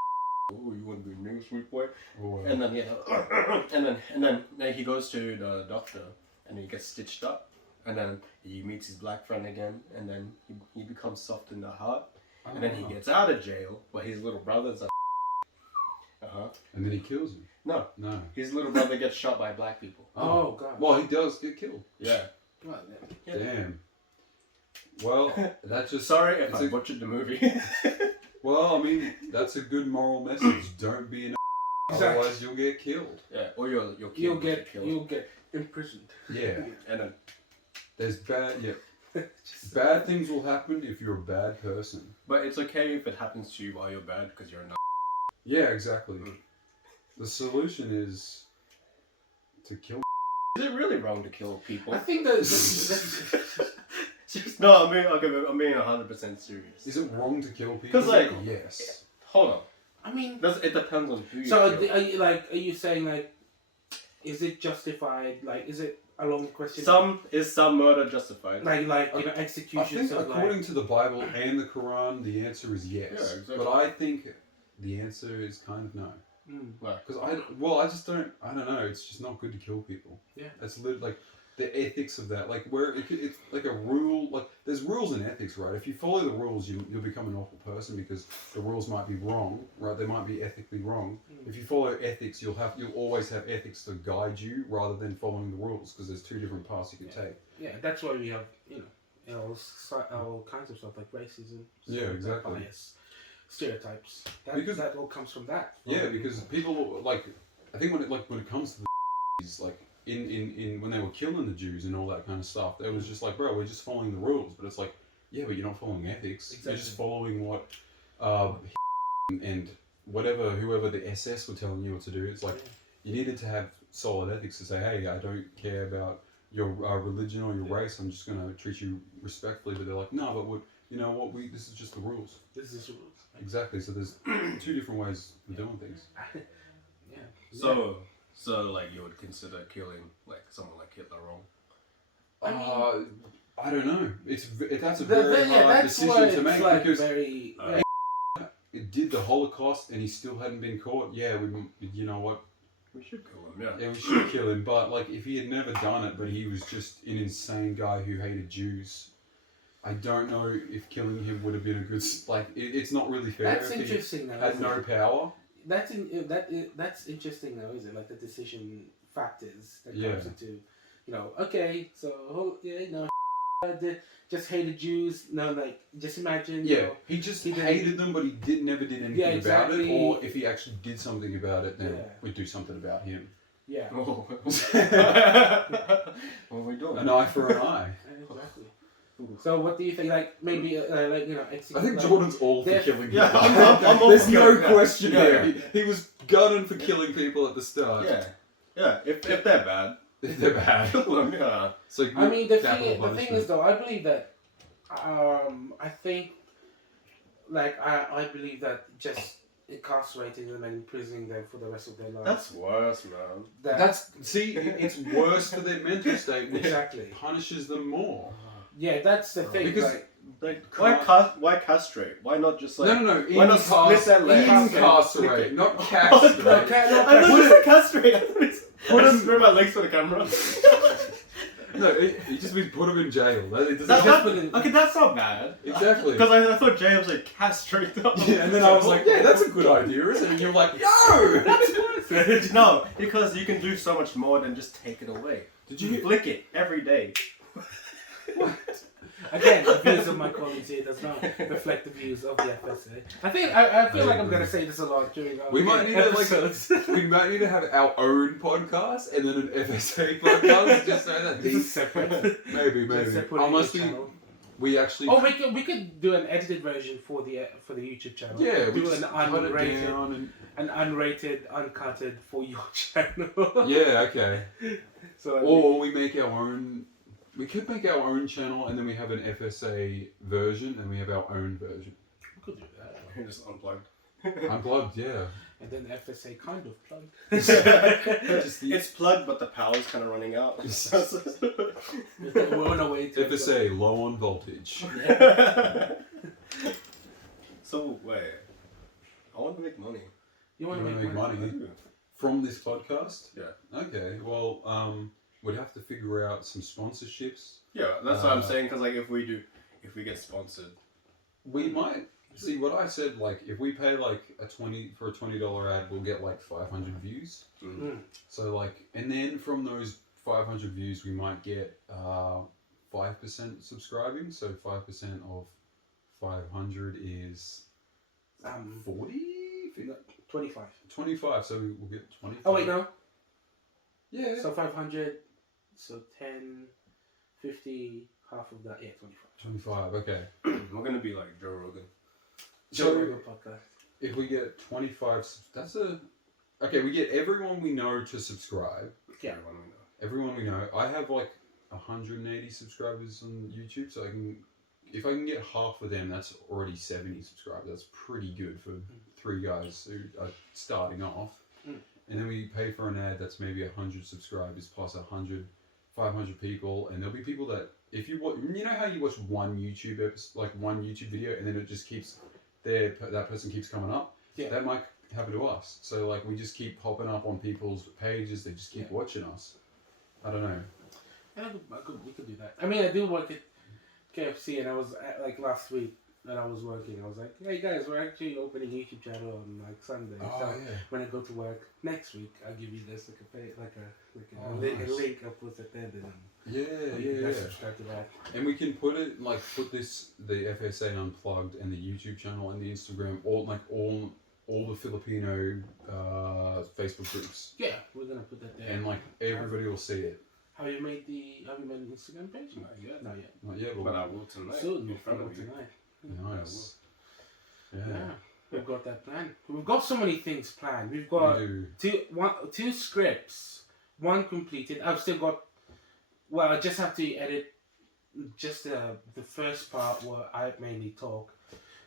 oh, you want to be a new sweet boy? Oh, And then and then he goes to the doctor, and he gets stitched up, and then he meets his black friend again, and then he becomes soft in the heart, and then he gets out of jail, but his little brother's a And then he kills him. No. No. His little brother gets shot by black people. Oh god. Well, he does get killed. Yeah. Well, yeah. Yeah. Damn. Well, that just. Sorry if it's I a- butchered the movie. Well, I mean, that's a good moral message. Don't be an Exactly. otherwise you'll get killed. Yeah, or your kid You'll will killed. get imprisoned. Yeah. And then There's bad things will happen if you're a bad person. but it's okay if it happens to you while you're bad because you're not. Yeah, exactly. The solution is to kill. Is it really wrong to kill people? I think that. No, I'm being 100% serious. Is it wrong to kill people? 'Cause, like- yes. Hold on. I mean. It depends on who you So kill. are you saying like, is it justified? Like, is it along the question? Is some murder justified? like you know I executions think of according like. to the Bible and the Quran, the answer is yes. Yeah, exactly. But I think the answer is kind of no. Why? Because I just don't. I don't know. It's just not good to kill people. Yeah. That's like the ethics of that. Like where it's like a rule. Like there's rules in ethics, right? If you follow the rules, you'll become an awful person because the rules might be wrong, right? They might be ethically wrong. If you follow ethics, you'll always have ethics to guide you rather than following the rules because there's two different paths you can take. Yeah, that's why we have all kinds of stuff like racism. Yeah, exactly. Bias, stereotypes. Because- that all comes from that. Yeah, because people like I think when it comes to the like in when they were killing the Jews and all that kind of stuff, it was just like, bro, we're just following the rules. But it's like, yeah, but you're not following ethics. Exactly. You're just following what and whoever the SS were telling you what to do. It's like you needed to have solid ethics to say, hey, I don't care about your religion or your race. I'm just gonna treat you respectfully. But they're like, no, but you know what? This is just the rules. This is rules. Exactly. So there's two different ways of doing things. Yeah. So like you would consider killing like someone like Hitler wrong? I don't know. That's a The- very yeah, hard that's why decision to it's make like because very. it did the Holocaust and he still hadn't been caught. Yeah, you know what? We should kill him, yeah. Yeah, we should kill him. But like, if he had never done it, but he was just an insane guy who hated Jews, I don't know if killing him would have been a good. Like, it's not really fair. That's if interesting though. He had isn't no it? power. That's interesting though, is it? Like the decision factors that Yeah. comes into, okay, so just hated Jews. No, like just imagine. Yeah, he just he didn't- hated them, but he never did anything Yeah, about exactly. it. Or if he actually did something about it, then Yeah. we'd do something about him. Yeah. Oh. What are we doing? An eye for an eye. Exactly. So what do you think? Like maybe I think Jordan's all for They're- killing people. Yeah, I'm all There's for no killing, yeah. question Yeah, there. yeah. He was gunning for killing people at the start. Yeah. If they're bad, They're bad. kill them, yeah. So I mean, the capital thing punishment. is though, I believe that, I think, like I believe that just incarcerating them and imprisoning them for the rest of their lives. That's worse, man. it's worse for their mental state, which exactly. punishes them more. Yeah, that's the thing. Because like, Like, Cry- why castrate? Why not just like... No. Why not split that leg? Incarcerate, not castrate. I thought you said castrate. I thought it's... Put him through my legs for the camera. No, it just means put him in jail. It doesn't Okay, that's not bad. Exactly. Because I thought James like castrate them. Yeah, and then I was like, yeah, that's a good idea, isn't it? And you're like, no, that's worse. No, because you can do so much more than just take it away. Did You you? flick it every day. Again, the views of my colleagues here does not reflect the views of the FSA. I feel like I'm gonna say this a lot during our We might need episodes. we might need to have our own podcast and then an FSA podcast just so that This is these separate. maybe Separate unless channel. we actually Oh, we could do an edited version for the YouTube channel. yeah we do just an cut it unrated, down an unrated, uncutted for your channel. and yeah okay. So Or we make our own. We could make our own channel and then we have an FSA version and we have our own version. we could do that. Just unplugged. Unplugged, yeah. And then FSA kind of plugged. It's plugged, but the power's kind of running out. We're on our way to FSA low on voltage. So wait, I want to make money. You want You to wanna make make money? money? From this podcast? Yeah. Okay. Well, we'd have to figure out some sponsorships. Yeah, that's what I'm saying. Because like, if we get sponsored, We might see what I said. Like, if we pay like for a $20 ad, we'll get like 500 views. Mm. So like, and then from those 500 views, we might get 5% subscribing. So 5% of 500 is 40. 25. 25. So we'll get 25. Oh wait, no. Yeah. So 500. So 10, 50, half of that. Yeah, 25. 25. Okay. we're gonna be like Joe Rogan. Joe So Rogan podcast. if we get 25, that's a okay. We get everyone we know to subscribe. Yeah. Everyone we know. Everyone we know. I have like 180 subscribers on YouTube, so if I can get half of them, that's already 70 subscribers. That's pretty good for 3 guys who are starting off. Mm. And then we pay for an ad that's maybe 100 subscribers plus 100, 500 people, and there'll be people that if you watch, you know how you watch one YouTube episode, like one YouTube video, and then it just keeps that person keeps coming up. Yeah. That might happen to us. So like we just keep popping up on people's pages. They just keep watching us. I don't know. Yeah, we could do that. I mean, I do work at KFC, and I was like last week when I was working, I was like, "Hey guys, we're actually opening a YouTube channel on like Sunday. So when I go to work next week, I'll give you guys a link. I'll put at the end, and you guys subscribe to that. And we can put the FSA Unplugged and the YouTube channel and the Instagram, all the Filipino Facebook groups, Yeah, we're gonna put that there. and like everybody will see it. Have you made an Instagram page? Not yet. Not yet. Not yet, But I will tonight. Soon, in front of you. tonight. Nice. Yeah. Yeah, we've got that planned. We've got so many things planned. We've got We do. two scripts, one completed. I've still got. Well, I just have to edit just the first part where I mainly talk,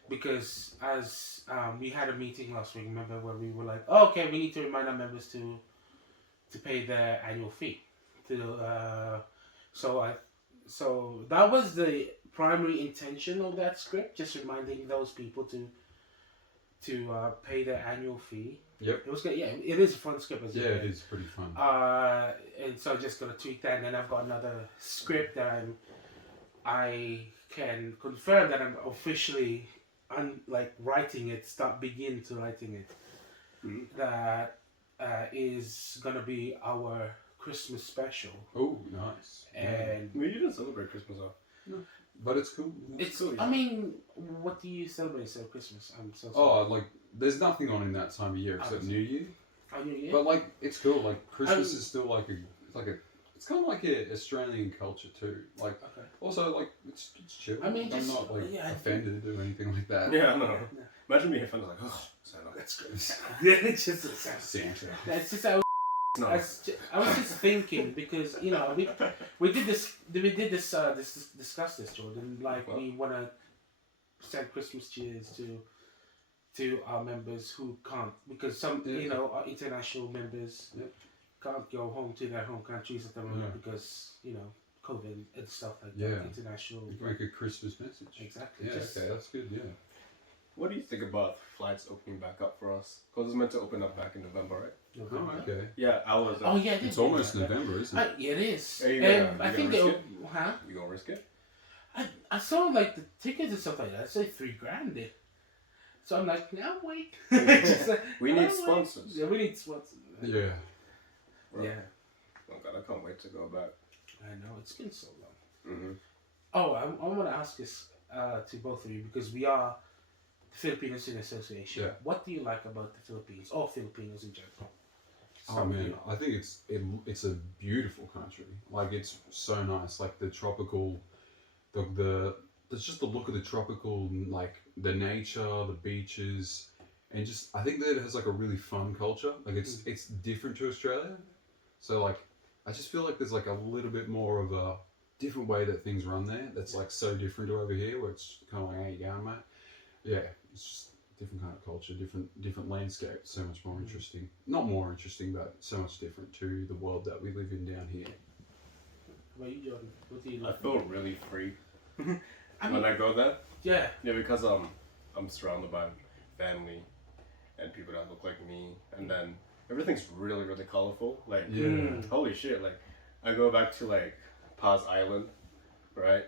because as we had a meeting last week. Remember where we were like, oh, okay, we need to remind our members to pay their annual fee. So that was the primary intention of that script, just reminding those people to pay their annual fee. Yep. It was good. Yeah, it is a fun script. As Yeah, it is pretty fun. And so I'm just gonna tweak that, and then I've got another script that I can confirm that I'm officially writing it. Begin to writing it. Mm-hmm. That is gonna be our Christmas special. Oh, nice. And you didn't celebrate Christmas, though. No. But it's cool. it's. cool, yeah. I mean, what do you celebrate? So Christmas. I'm so sorry. Oh, like there's nothing on in that time of year except Oh, New Year. Oh, New Year? But like it's cool. Like Christmas is still it's kind of like a Australian culture too. Like Okay. also like it's chill. I mean, I'm just- not like yeah, I offended or anything like that. Yeah, I know. Imagine being offended like, oh, That's good. Yeah, it's just. Santa. That's just. no. I was just thinking, because we did discuss this, Jordan. Like, we want to send Christmas cheers to our members who can't, because some our international members can't go home to their home countries at the moment because COVID and stuff like Yeah. that. International. You can make a Christmas message. Exactly. Yeah, okay, that's good, yeah. What do you think about flights opening back up for us? Because it's meant to open up back in November, right? November. Oh, okay. Yeah, I was. Oh yeah, It's almost November, isn't it? Yeah, it is. Are you And gonna I think risk they. it? Huh? You gonna risk it? I saw like the tickets and stuff like that. I say $3,000 there. So I'm like, yeah, wait. We need sponsors. Yeah, we need sponsors. Yeah. Bro. Yeah. Oh god, I can't wait to go back. I know it's been so long. Mm-hmm. Oh, I want to ask this to both of you because we are the Filipino Student Association. Yeah. What do you like about the Philippines or Filipinos in general? Oh man, I think it's a beautiful country. Like it's so nice. Like the tropical, it's just the look of the tropical, like the nature, the beaches, and just I think that it has like a really fun culture. Like it's different to Australia. So like I just feel like there's like a little bit more of a different way that things run there. That's like so different to over here, where it's kind of like, hey, you going, mate? Yeah, it's just different kind of culture, different landscape, so much more interesting. Not more interesting, but so much different to the world that we live in down here. What about you, Jordan? What do you I like? feel really free I mean, when I go there. yeah. Yeah, because I'm surrounded by family and people that look like me, and then everything's really really colorful. Like Yeah. holy shit! Like I go back to like Paz Island, right?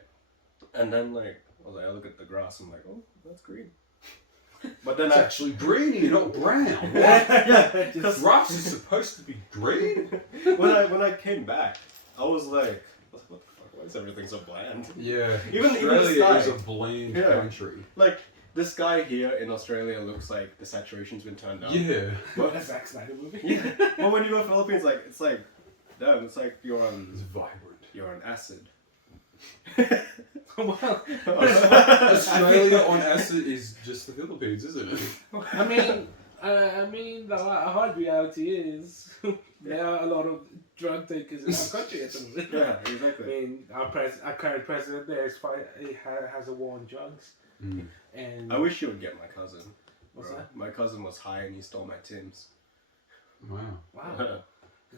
And then like I look at the grass, I'm like, oh, that's green. But then It's actually green, not brown. What? yeah, Just- Grass is supposed to be green. when I came back, I was like, what the fuck? Why is everything so bland? Yeah, Even the Australia sky. is a bland Yeah. country. Like the sky here in Australia looks like the saturation's been turned down. Yeah. What a Zack Snyder movie. Yeah. But when you go to Philippines, like it's like, damn, it's like It's vibrant. you're on acid. Well, Australia on acid is just the Philippines, isn't it? I mean, the hard reality is there are a lot of drug takers in our country at the moment. Yeah, I exactly. mean, our current president there has a war on drugs, and I wish you would get my cousin. What's bro. that? My cousin was high and he stole my Timbs. Wow. Wow,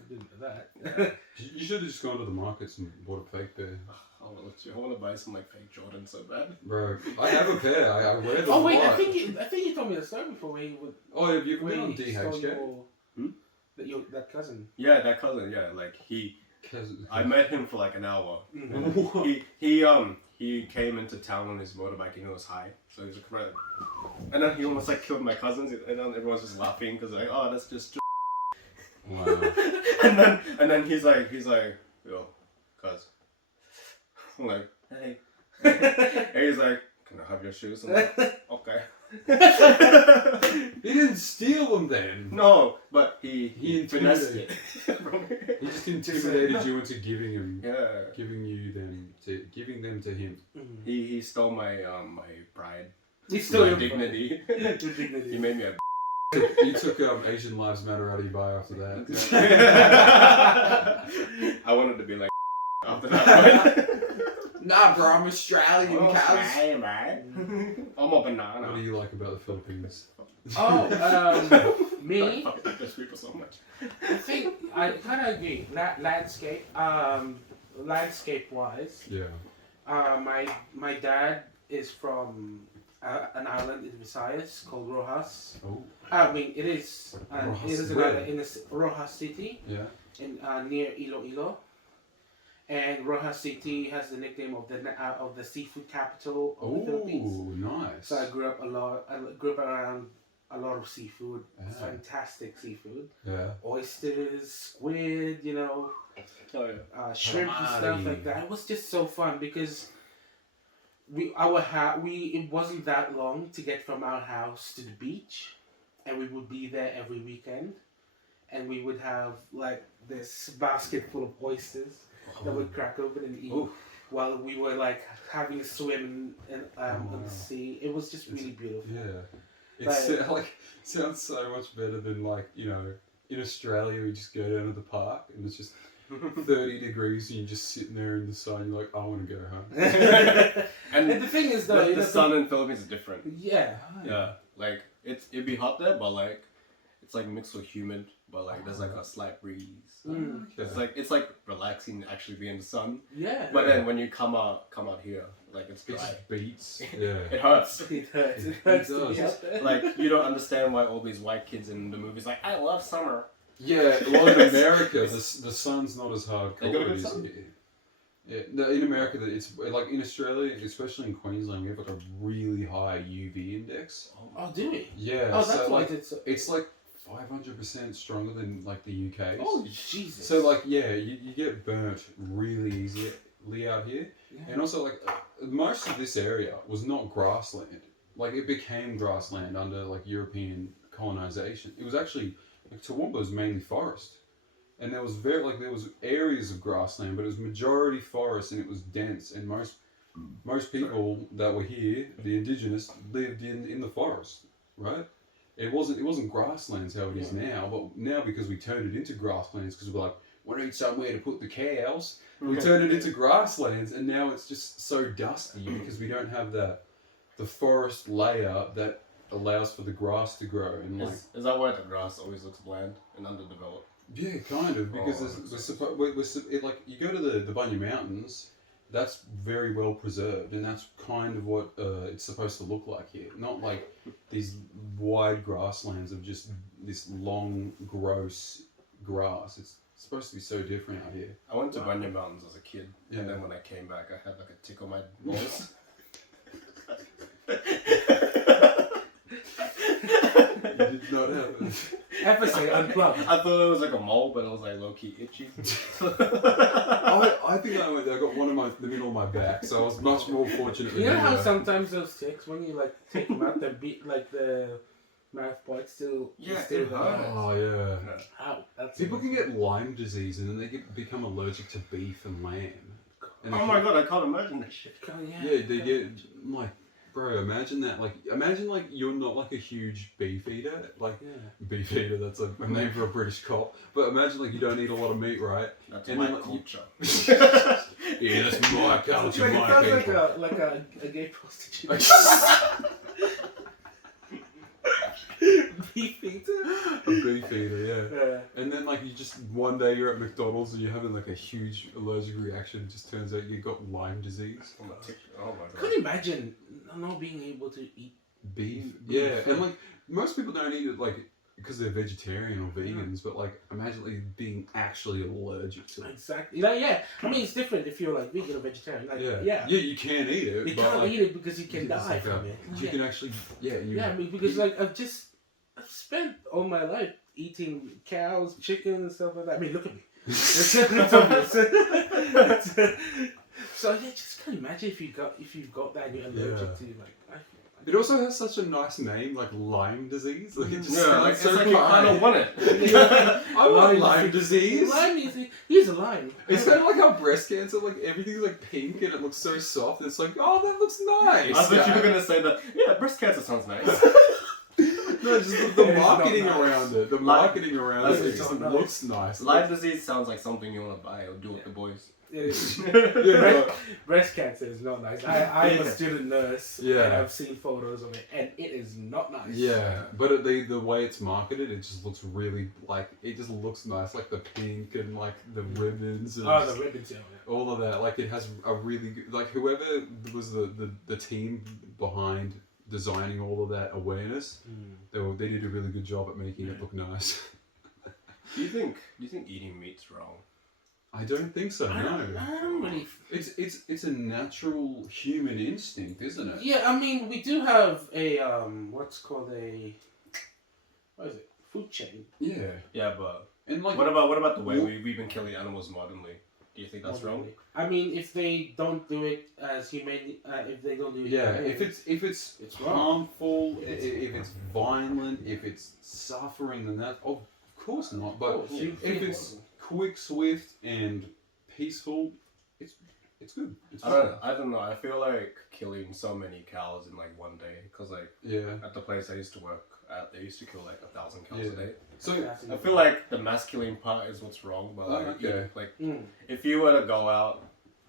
didn't know that. You should have just gone to the markets and bought a fake pair. I want to buy some like fake Jordan so bad. Bro, I have a pair. I wear them Oh wait, a I lot. think you told me the story before where he would. Oh, have you Where been on he stole DHK? that cousin. Yeah, that cousin. Yeah, like I met him for like an hour. Mm-hmm. He came into town on his motorbike and he was high, so he was like, and then he almost like killed my cousins, and then everyone's just laughing because like, oh, that's just. Wow. and then he's like, yo, cuz. I'm like, hey. And he's like, can I have your shoes? I'm like, okay. He didn't steal them then. No, but he finessed intimidated. it. He just intimidated you into giving them to him. He stole my my pride, He's still my your dignity. Your dignity. He made me a. You took Asian Lives Matter out of your bio after that. I wanted to be like after that. Nah, bro, I'm Australian, Hey, man. I'm a What banana. do you like about the Philippines? Me. I fuck those people so much. I think I kind of agree. Landscape wise, Yeah. my dad is from an island in Visayas called Rojas. Oh. I mean, it is Rojas an where? island in the Rojas City Yeah. in near Iloilo. And Rojas City has the nickname of the seafood capital of the Philippines. Oh, nice. So I grew up around a lot of seafood, Ah. fantastic seafood, Yeah. oysters, squid, Oh yeah. shrimp and stuff like that. It was just so fun because it wasn't that long to get from our house to the beach, and we would be there every weekend, and we would have like this basket full of oysters that would crack open and eat while we were like having a swim in the sea. It was just really beautiful. Yeah. It's sounds so much better than in Australia we just go down to the park and it's just 30 degrees and you're just sitting there in the sun. You're like, I want to go home. And the thing is though, the sun in Philippines is different. Yeah. Yeah, like it'd be hot there, but like it's like mixed with humid but like there's like a slight breeze. Mm. It's like relaxing to actually be in the sun. Yeah. But then when you come out here, like it's It dry. just beats. Yeah. It hurts. It hurts. It It hurts to does. be out there. Like you don't understand why all these white kids in the movies like I love summer. Yeah, well, in America, the sun's not as hard They got a color good as sun? here. Yeah, no, in America, it's like in Australia, especially in Queensland, we have like a really high UV index. Oh, do we? Yeah, Oh, that's so why like it's. like 500% stronger than like the UK. Oh, Jesus. So like yeah, you get burnt really easily out here, Yeah. and also like most of this area was not grassland. Like it became grassland under like European colonization. It was actually like Toowoomba was mainly forest, and there was areas of grassland, but it was majority forest, and it was dense. And most people that were here, the indigenous, lived in the forest, right? It wasn't grasslands how it is now, but now because we turned it into grasslands, because we're like, we need somewhere to put the cows. We turned it into grasslands, and now it's just so dusty because we don't have the forest layer that allows for the grass to grow. And like, Is that why the grass always looks bland and underdeveloped? yeah, kind of, because like you go to the Bunya Mountains, that's very well preserved, and that's kind of what it's supposed to look like here. Not like these wide grasslands of just this long, gross grass. It's supposed to be so different out here. I went to Bunya Mountains as a kid, Yeah. and then when I came back, I had like a tick on my balls. You did not have it. FSA Unplugged. I thought it was like a mole, but it was like low key itchy. I think I got one in the middle of my back, so I was much more fortunate. You know than how you. sometimes those ticks, when you like take them out, the mouth part still. Yeah, still it there. hurts. Oh yeah. Ow, that's People can get Lyme disease and then they become allergic to beef and lamb. And Oh my god, I can't imagine that shit. Yeah, they get like, bro. Imagine that. Like, imagine like you're not like a huge beef eater. Like Yeah. beef eater. That's a name for a British cop. But imagine like you don't eat a lot of meat, right? That's And my then, like, culture. Yeah, that's my culture, It my sounds people. like a gay prostitute. Beef eater. A beef eater, yeah. Yeah. And then like you just one day you're at McDonald's and you're having like a huge allergic reaction. It just turns out you got Lyme disease. Oh my god. Couldn't imagine not being able to eat. Beef. Beef. Yeah, and like most people don't eat it like because they're vegetarian or vegans, but like imagine like being actually allergic to it. Exactly. Like, yeah. I mean, it's different if you're like vegan or vegetarian. Like, Yeah, you can eat it. You but, can't like, eat it because you can it's die like from it. You can actually, yeah. You, Yeah, I mean, because like I've spent all my life eating cows, chicken, and stuff like that. I mean, look at me. It's obvious. So yeah, just can't imagine if you've got that and you're allergic to like. It also has such a nice name, like Lyme disease. Like it just Yeah, sounds like, so it's like you kind of want it. I want Lyme disease. Lyme disease. Here's a Lyme. It's kind of like how breast cancer, like everything's like pink and it looks so soft. And it's like, oh, that looks nice. I thought you were gonna say that. Yeah, breast cancer sounds nice. No, just the It is not marketing nice. around it. The marketing around it It's just not nice. looks nice. Lyme disease sounds like something you want to buy or do with the boys. Yeah, Breast cancer is not nice. I'm a student nurse, Yeah. and I've seen photos of it, and it is not nice. yeah, but the way it's marketed, it just looks really like it just looks nice, like the pink and like the ribbons and Oh, the ribbons, yeah. all of that. Like it has a really good, like whoever was the team behind designing all of that awareness, they did a really good job at making it look nice. Do you think eating meat's wrong? I don't think so. I No, don't really. it's a natural human instinct, isn't it? Yeah, I mean, we do have a what's called a what is it? Food chain. Yeah, Yeah, but and like what about the way we've been killing animals modernly? Do you think that's wrong? I mean, if they don't do it as humane, if they don't do it, yeah, humane, if it's wrong. harmful, if it's violent, if it's suffering, then that of course not. But Of course, if it's quick, swift, and peaceful, it's good. It's I don't know. I feel like killing so many cows in like one day, because like yeah. at the place I used to work at, they used to kill like 1,000 cows Yeah. a day. So I feel like the mass killing part is what's wrong, but like, okay. like Mm. if you were to go out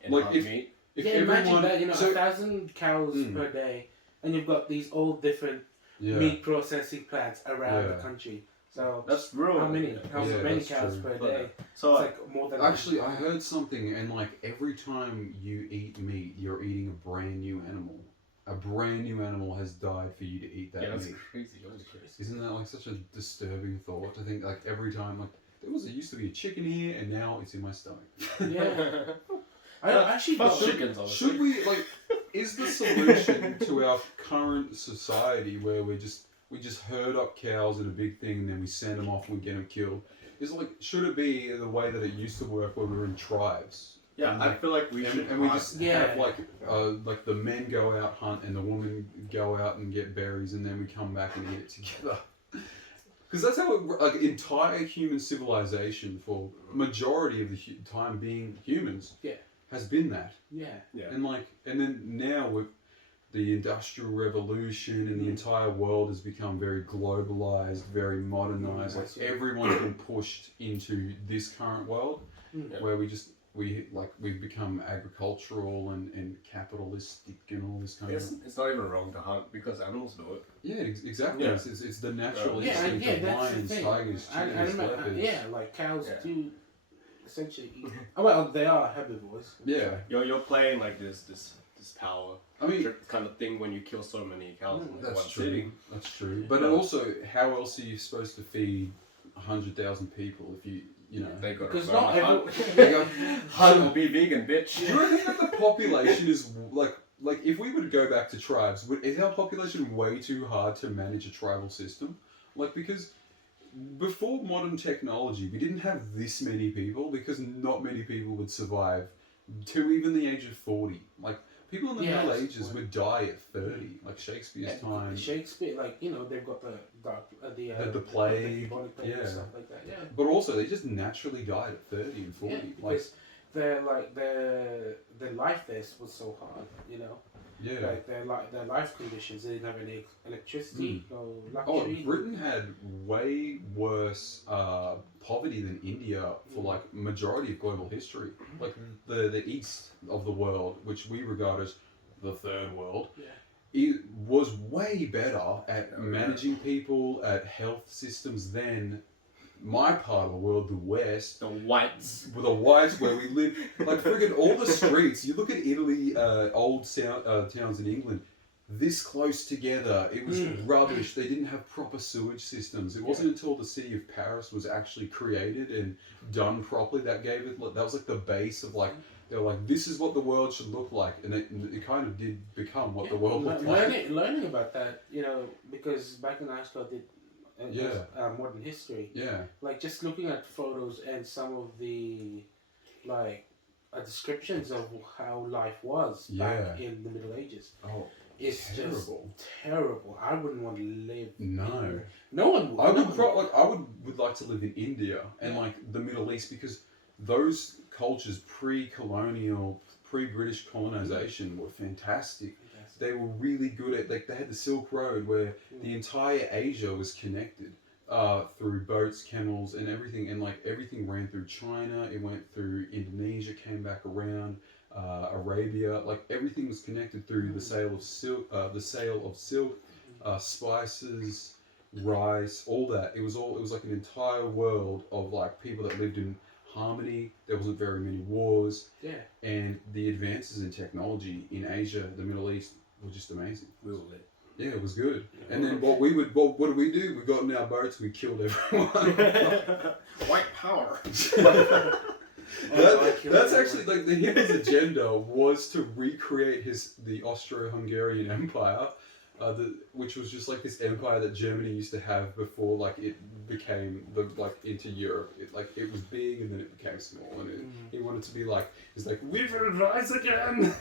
and Like, hunt if- meat, if Yeah, imagine everyone, that, you know, so, 1,000 cows per day, and you've got these all different yeah, meat processing plants around Yeah. the country. So That's real. how many that's cows true. per day? So It's like more than Actually, I heard something, and like every time you eat meat, you're eating a brand new animal. A brand new animal has died for you to eat that that's meat. crazy. Holy shit. Isn't that like such a disturbing thought to think like every time like there used to be a chicken here and now it's in my stomach. Yeah. I actually Fuck don't. chickens, honestly. Should we like? Is the solution to our current society where we just herd up cows in a big thing and then we send them off and we get them killed? Is it like should it be the way that it used to work when we were in tribes? Yeah, And, I like, feel like we should. and we just Yeah. have like the men go out hunt and the women go out and get berries and then we come back and eat it together. Because that's how like entire human civilization for majority of the time being humans has been that. Yeah. And then now with the Industrial Revolution and the entire world has become very globalized, very modernized. Like everyone's been pushed into this current world where we've become agricultural and capitalistic and all this kind of. It's not even wrong to hunt because animals do it. Yeah, exactly. Yeah. It's the natural Yeah, instinct of that's the lions, thing. tigers, I chickens, remember, leopards. like cows do essentially eat. Oh, well, they are herbivores. Yeah. You're playing like this power I mean, trip kind of thing when you kill so many cows in that's one true. sitting. That's true. But also, how else are you supposed to feed 100,000 people if you know? They got Because to not hunt. every. Hunt or be vegan, bitch. Do you reckon that the population is like if we were to go back to tribes, is our population way too hard to manage a tribal system? Like because before modern technology, we didn't have this many people because not many people would survive to even the age of 40. Like people in the Middle Ages would die at 30, like Shakespeare's time. Shakespeare, like they've got the The plague, the bubonic plague and yeah. stuff like that. Yeah. But also, they just naturally died at 30 and 40. Yeah, because their life there was so hard, Yeah. Like their life conditions, they didn't have any electricity, no Oh, luxury. Britain had way worse poverty than India for like majority of global history. Like the east of the world, which we regard as the third world, it was way better at managing people, at health systems than my part of the world, the West. The whites. With the whites where we live, like friggin' all the streets. You look at Italy, old towns in England, this close together. It was rubbish. They didn't have proper sewage systems. It wasn't until the city of Paris was actually created and done properly that gave it. That was like the base of like. They were like, this is what the world should look like, and it kind of did become what the world looked like. Learning about that, because back in high school I did. Modern history. Yeah. Like just looking at photos and some of the descriptions of how life was back in the Middle Ages. Oh, it's terrible. Just terrible. I wouldn't want to live. No. No one would. I would like to live in India and like the Middle East because those cultures pre-colonial, pre-British colonization were fantastic. They were really good at they had the Silk Road where the entire Asia was connected through boats, camels, and everything, and like everything ran through China. It went through Indonesia, came back around Arabia. Like everything was connected through the sale of silk, spices, rice, all that. It was like an entire world of like people that lived in harmony. There wasn't very many wars. Yeah. And the advances in technology in Asia, the Middle East, were just amazing. We were lit. Yeah, it was good. And then what did we do? We got in our boats, we killed everyone. White power. That's actually like Hitler's agenda was to recreate the Austro-Hungarian Empire, which was just like this empire that Germany used to have before like it became into Europe. It was big and then it became small, and he wanted to be we will rise again.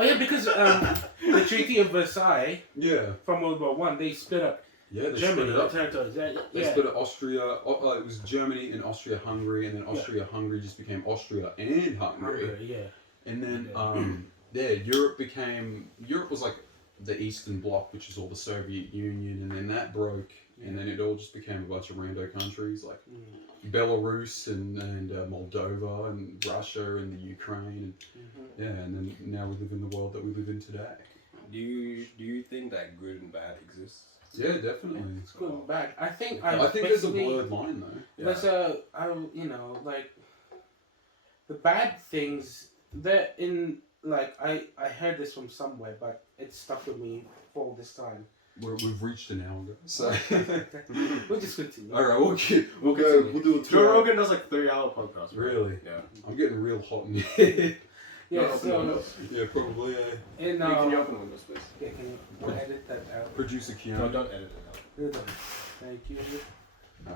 Oh yeah, because the Treaty of Versailles. Yeah. From World War One, they split up. Yeah, they Germany, split it up. territories. They split up Austria. It was Germany and Austria-Hungary, and then Austria-Hungary just became Austria and Hungary. And then Europe was like the Eastern Bloc, which is all the Soviet Union, and then that broke, and then it all just became a bunch of rando countries like Belarus and Moldova and Russia and the Ukraine, and and then now we live in the world that we live in today. Do you think that good and bad exists? Yeah, definitely. It's good and bad. I think I think there's a basically- blurred line though. There's like the bad things that in like I heard this from somewhere, but it stuck with me for all this time. We've reached an hour, guys. So We'll just continue. all right, we'll go. continue. We'll do a Joe 2 hour. Rogan does like 3-hour podcasts. Right? Really? Yeah. I'm getting real hot in here. Yeah, Open so windows. Yeah, probably. in Hey, can you open the windows, please? yeah, can you edit that out? Producer No, Keanu. don't edit it out. Good. Thank you.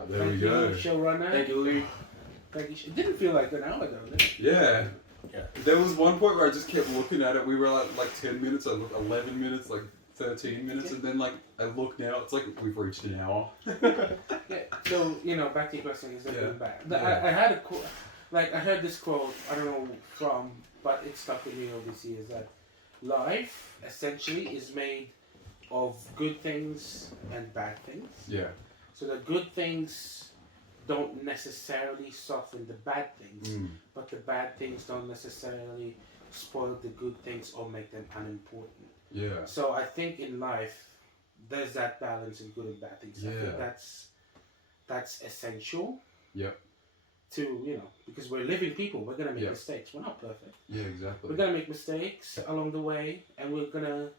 There we Thank go. you, showrunner. Thank you, Lee. Thank you. It didn't feel like an hour ago, did it? Yeah. Yeah. There was one point where I just kept looking at it. We were at like 10 minutes. I looked 11 minutes, like 13 minutes, and then like I look now. It's like we've reached an hour. Yeah. So back to your question, is that Yeah. good and bad? Yeah. I had a quote, like I heard this quote. I don't know from, but it stuck with me all this year. Is that life essentially is made of good things and bad things. Yeah. So the good things don't necessarily soften the bad things, Mm. but the bad things don't necessarily spoil the good things or make them unimportant. Yeah. So I think in life, there's that balance in good and bad things. I Yeah. think that's essential. Yep. To because we're living people, we're gonna make Yep. mistakes. We're not perfect. Yeah, exactly. We're gonna make mistakes along the way, and we're gonna,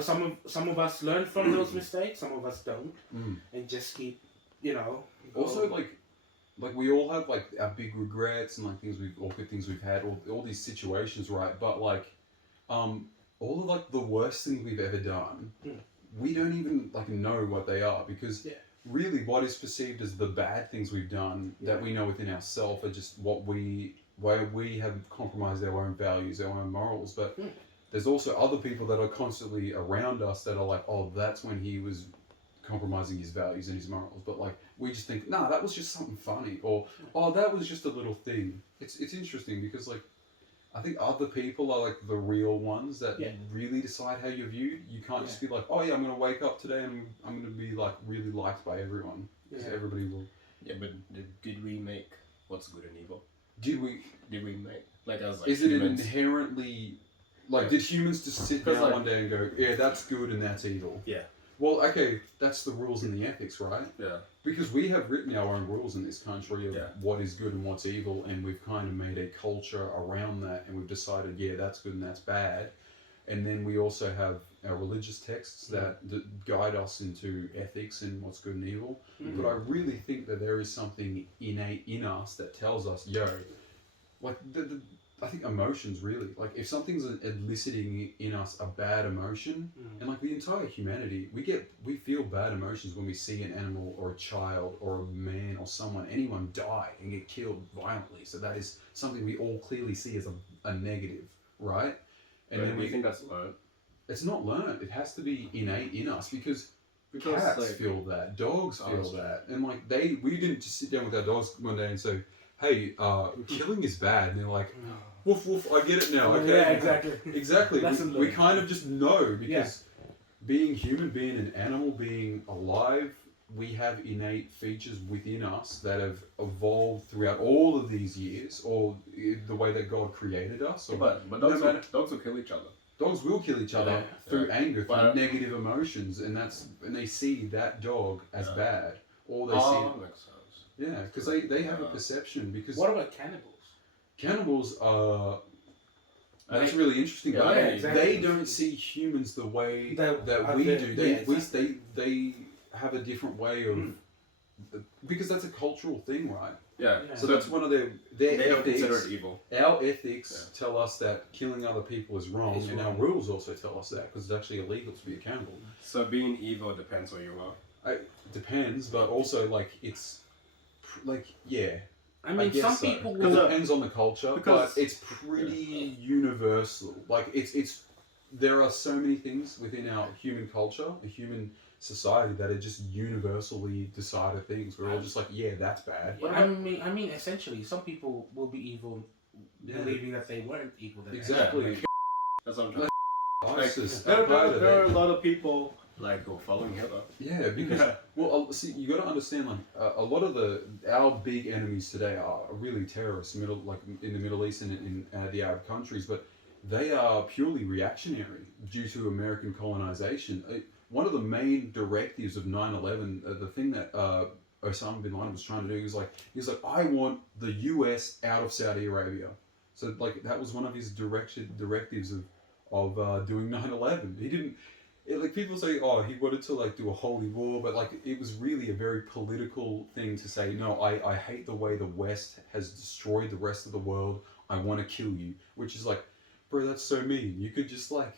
some of us learn from those mistakes, some of us don't, Mm. and just keep, Also, like we all have like our big regrets and like good things we've had, all these situations, right? But like, all of like the worst things we've ever done, we don't even like know what they are because really what is perceived as the bad things we've done that we know within ourselves are just where we have compromised our own values, our own morals. But there's also other people that are constantly around us that are like, oh, that's when he was compromising his values and his morals. But like we just think, nah, that was just something funny, or oh, that was just a little thing. It's interesting because like I think other people are like the real ones that really decide how you're viewed. You can't just be like, oh yeah, I'm gonna wake up today and I'm gonna be like really liked by everyone because everybody will. Yeah, but did we make what's good and evil? Did we make like as like is it humans? inherently like did humans just sit down like, one day and go, yeah, that's good and that's evil? Yeah. Well, okay, that's the rules and the ethics, right? Yeah. Because we have written our own rules in this country of Yeah. what is good and what's evil, and we've kind of made a culture around that, and we've decided, yeah, that's good and that's bad. And then we also have our religious texts that guide us into ethics and what's good and evil. Mm-hmm. But I really think that there is something innate in us that tells us, yo, like I think emotions really, like if something's eliciting in us a bad emotion, and like the entire humanity, we feel bad emotions when we see an animal or a child or a man or anyone die and get killed violently. So that is something we all clearly see as a negative, right? And then we think that's learned. It's not learned. It has to be innate in us because cats like, feel that, dogs feel that, and like we didn't just sit down with our dogs one day and say, hey, killing is bad, and they're like, woof woof, I get it now. Okay, Yeah, exactly. Exactly. Lesson We learned. kind of just know because being human, being an animal, being alive, we have innate features within us that have evolved throughout all of these years, or the way that God created us. Or but dogs will kill each other. Dogs will kill each other through anger, through But- negative emotions, and they see that dog as bad, or they That see makes sense. yeah, because they have a perception. Because What about cannibals? cannibals are. That's think- really interesting. Yeah, but yeah, exactly. they don't see humans the way that we do. They have a different way of because that's a cultural thing, right? Yeah. Yeah. So that's one of their They don't ethics. consider it evil. Our ethics tell us that killing other people is wrong, It's and our wrong. rules also tell us that because it's actually illegal to be a cannibal. So being evil depends where you are. It depends, but also like it's like yeah. I mean, guess some so. people Because will. it depends on the culture, Because- but it's pretty universal. Like it's there are so many things within our human culture, a human society that are just universally decided things. We're all just like, yeah, that's bad. I mean, essentially, some people will be evil, Yeah. believing that they weren't evil. that they Exactly. That's what I'm trying. ISIS, There Al-Qaeda, are a lot of people like who are following Hitler. yeah, because well, see, you got to understand, like a lot of our big enemies today are really terrorists, in the Middle East and in the Arab countries, but they are purely reactionary due to American colonization. one of the main directives of 9/11, the thing that Osama bin Laden was trying to do, he was like, I want the US out of Saudi Arabia. So like that was one of his directives of doing 9/11. He didn't. Like people say, oh, he wanted to like do a holy war, but like it was really a very political thing to say. No, I hate the way the West has destroyed the rest of the world. I want to kill you, which is like, bro, that's so mean. You could just like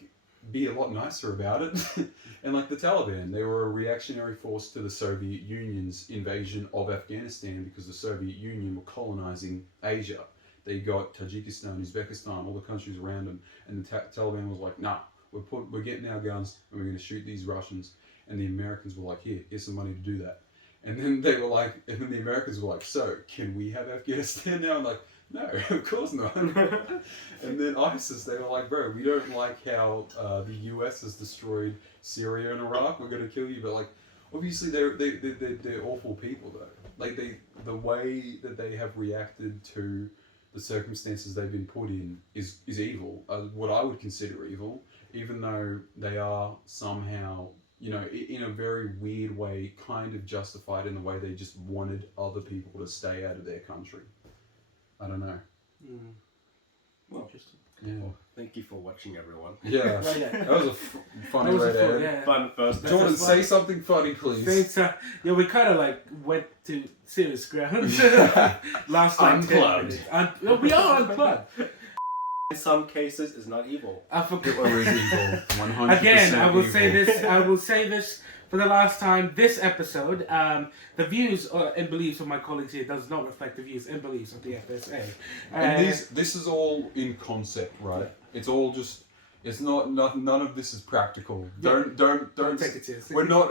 be a lot nicer about it. And like the Taliban, they were a reactionary force to the Soviet Union's invasion of Afghanistan because the Soviet Union were colonizing Asia. They got Tajikistan, Uzbekistan, all the countries around them, and the Taliban was like, nah. We're getting our guns and we're going to shoot these Russians. And the Americans were like, here's some money to do that. And then they were like, and then the Americans were like, so can we have Afghanistan now? I'm like, no, of course not. And then ISIS, they were like, bro, we don't like how the US has destroyed Syria and Iraq. We're going to kill you. But like, obviously they're awful people though. Like the way that they have reacted to the circumstances they've been put in is evil. What I would consider evil. Even though they are somehow, you know, in a very weird way, kind of justified in the way they just wanted other people to stay out of their country. I don't know. Well, Interesting. Yeah. well, thank you for watching, everyone. Yeah. Oh, yeah. That was a funny That was way a to fun- end. yeah. Fun first. That's Jordan, a say fun- something funny, please. Thanks, yeah, we kind of like went to serious ground last time. Unplugged. We are unplugged. In some cases, it's not evil. I forgot. Hitler is evil. 100% Again, I will say evil. this. I will say this for the last time. This episode, the views and beliefs of my colleagues here does not reflect the views and beliefs of the FSA. And this is all in concept, right? It's all just. It's not. None of this is practical. Yeah. Don't take it seriously. We're not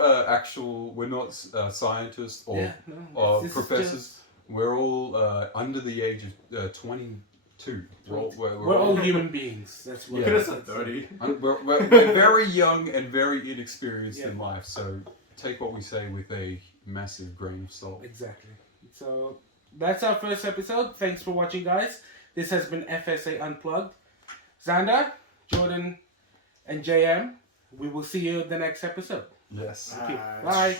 We're not scientists or Yeah, no, this is professors. just- We're all under the age of 22. We're all human beings. That's what. Yeah. Could have said 30. We're very young and very inexperienced Yeah. in life, so take what we say with a massive grain of salt. Exactly. So that's our first episode. Thanks for watching, guys. This has been FSA Unplugged. Xander, Jordan, and JM. We will see you in the next episode. Yes. Thank you. Bye.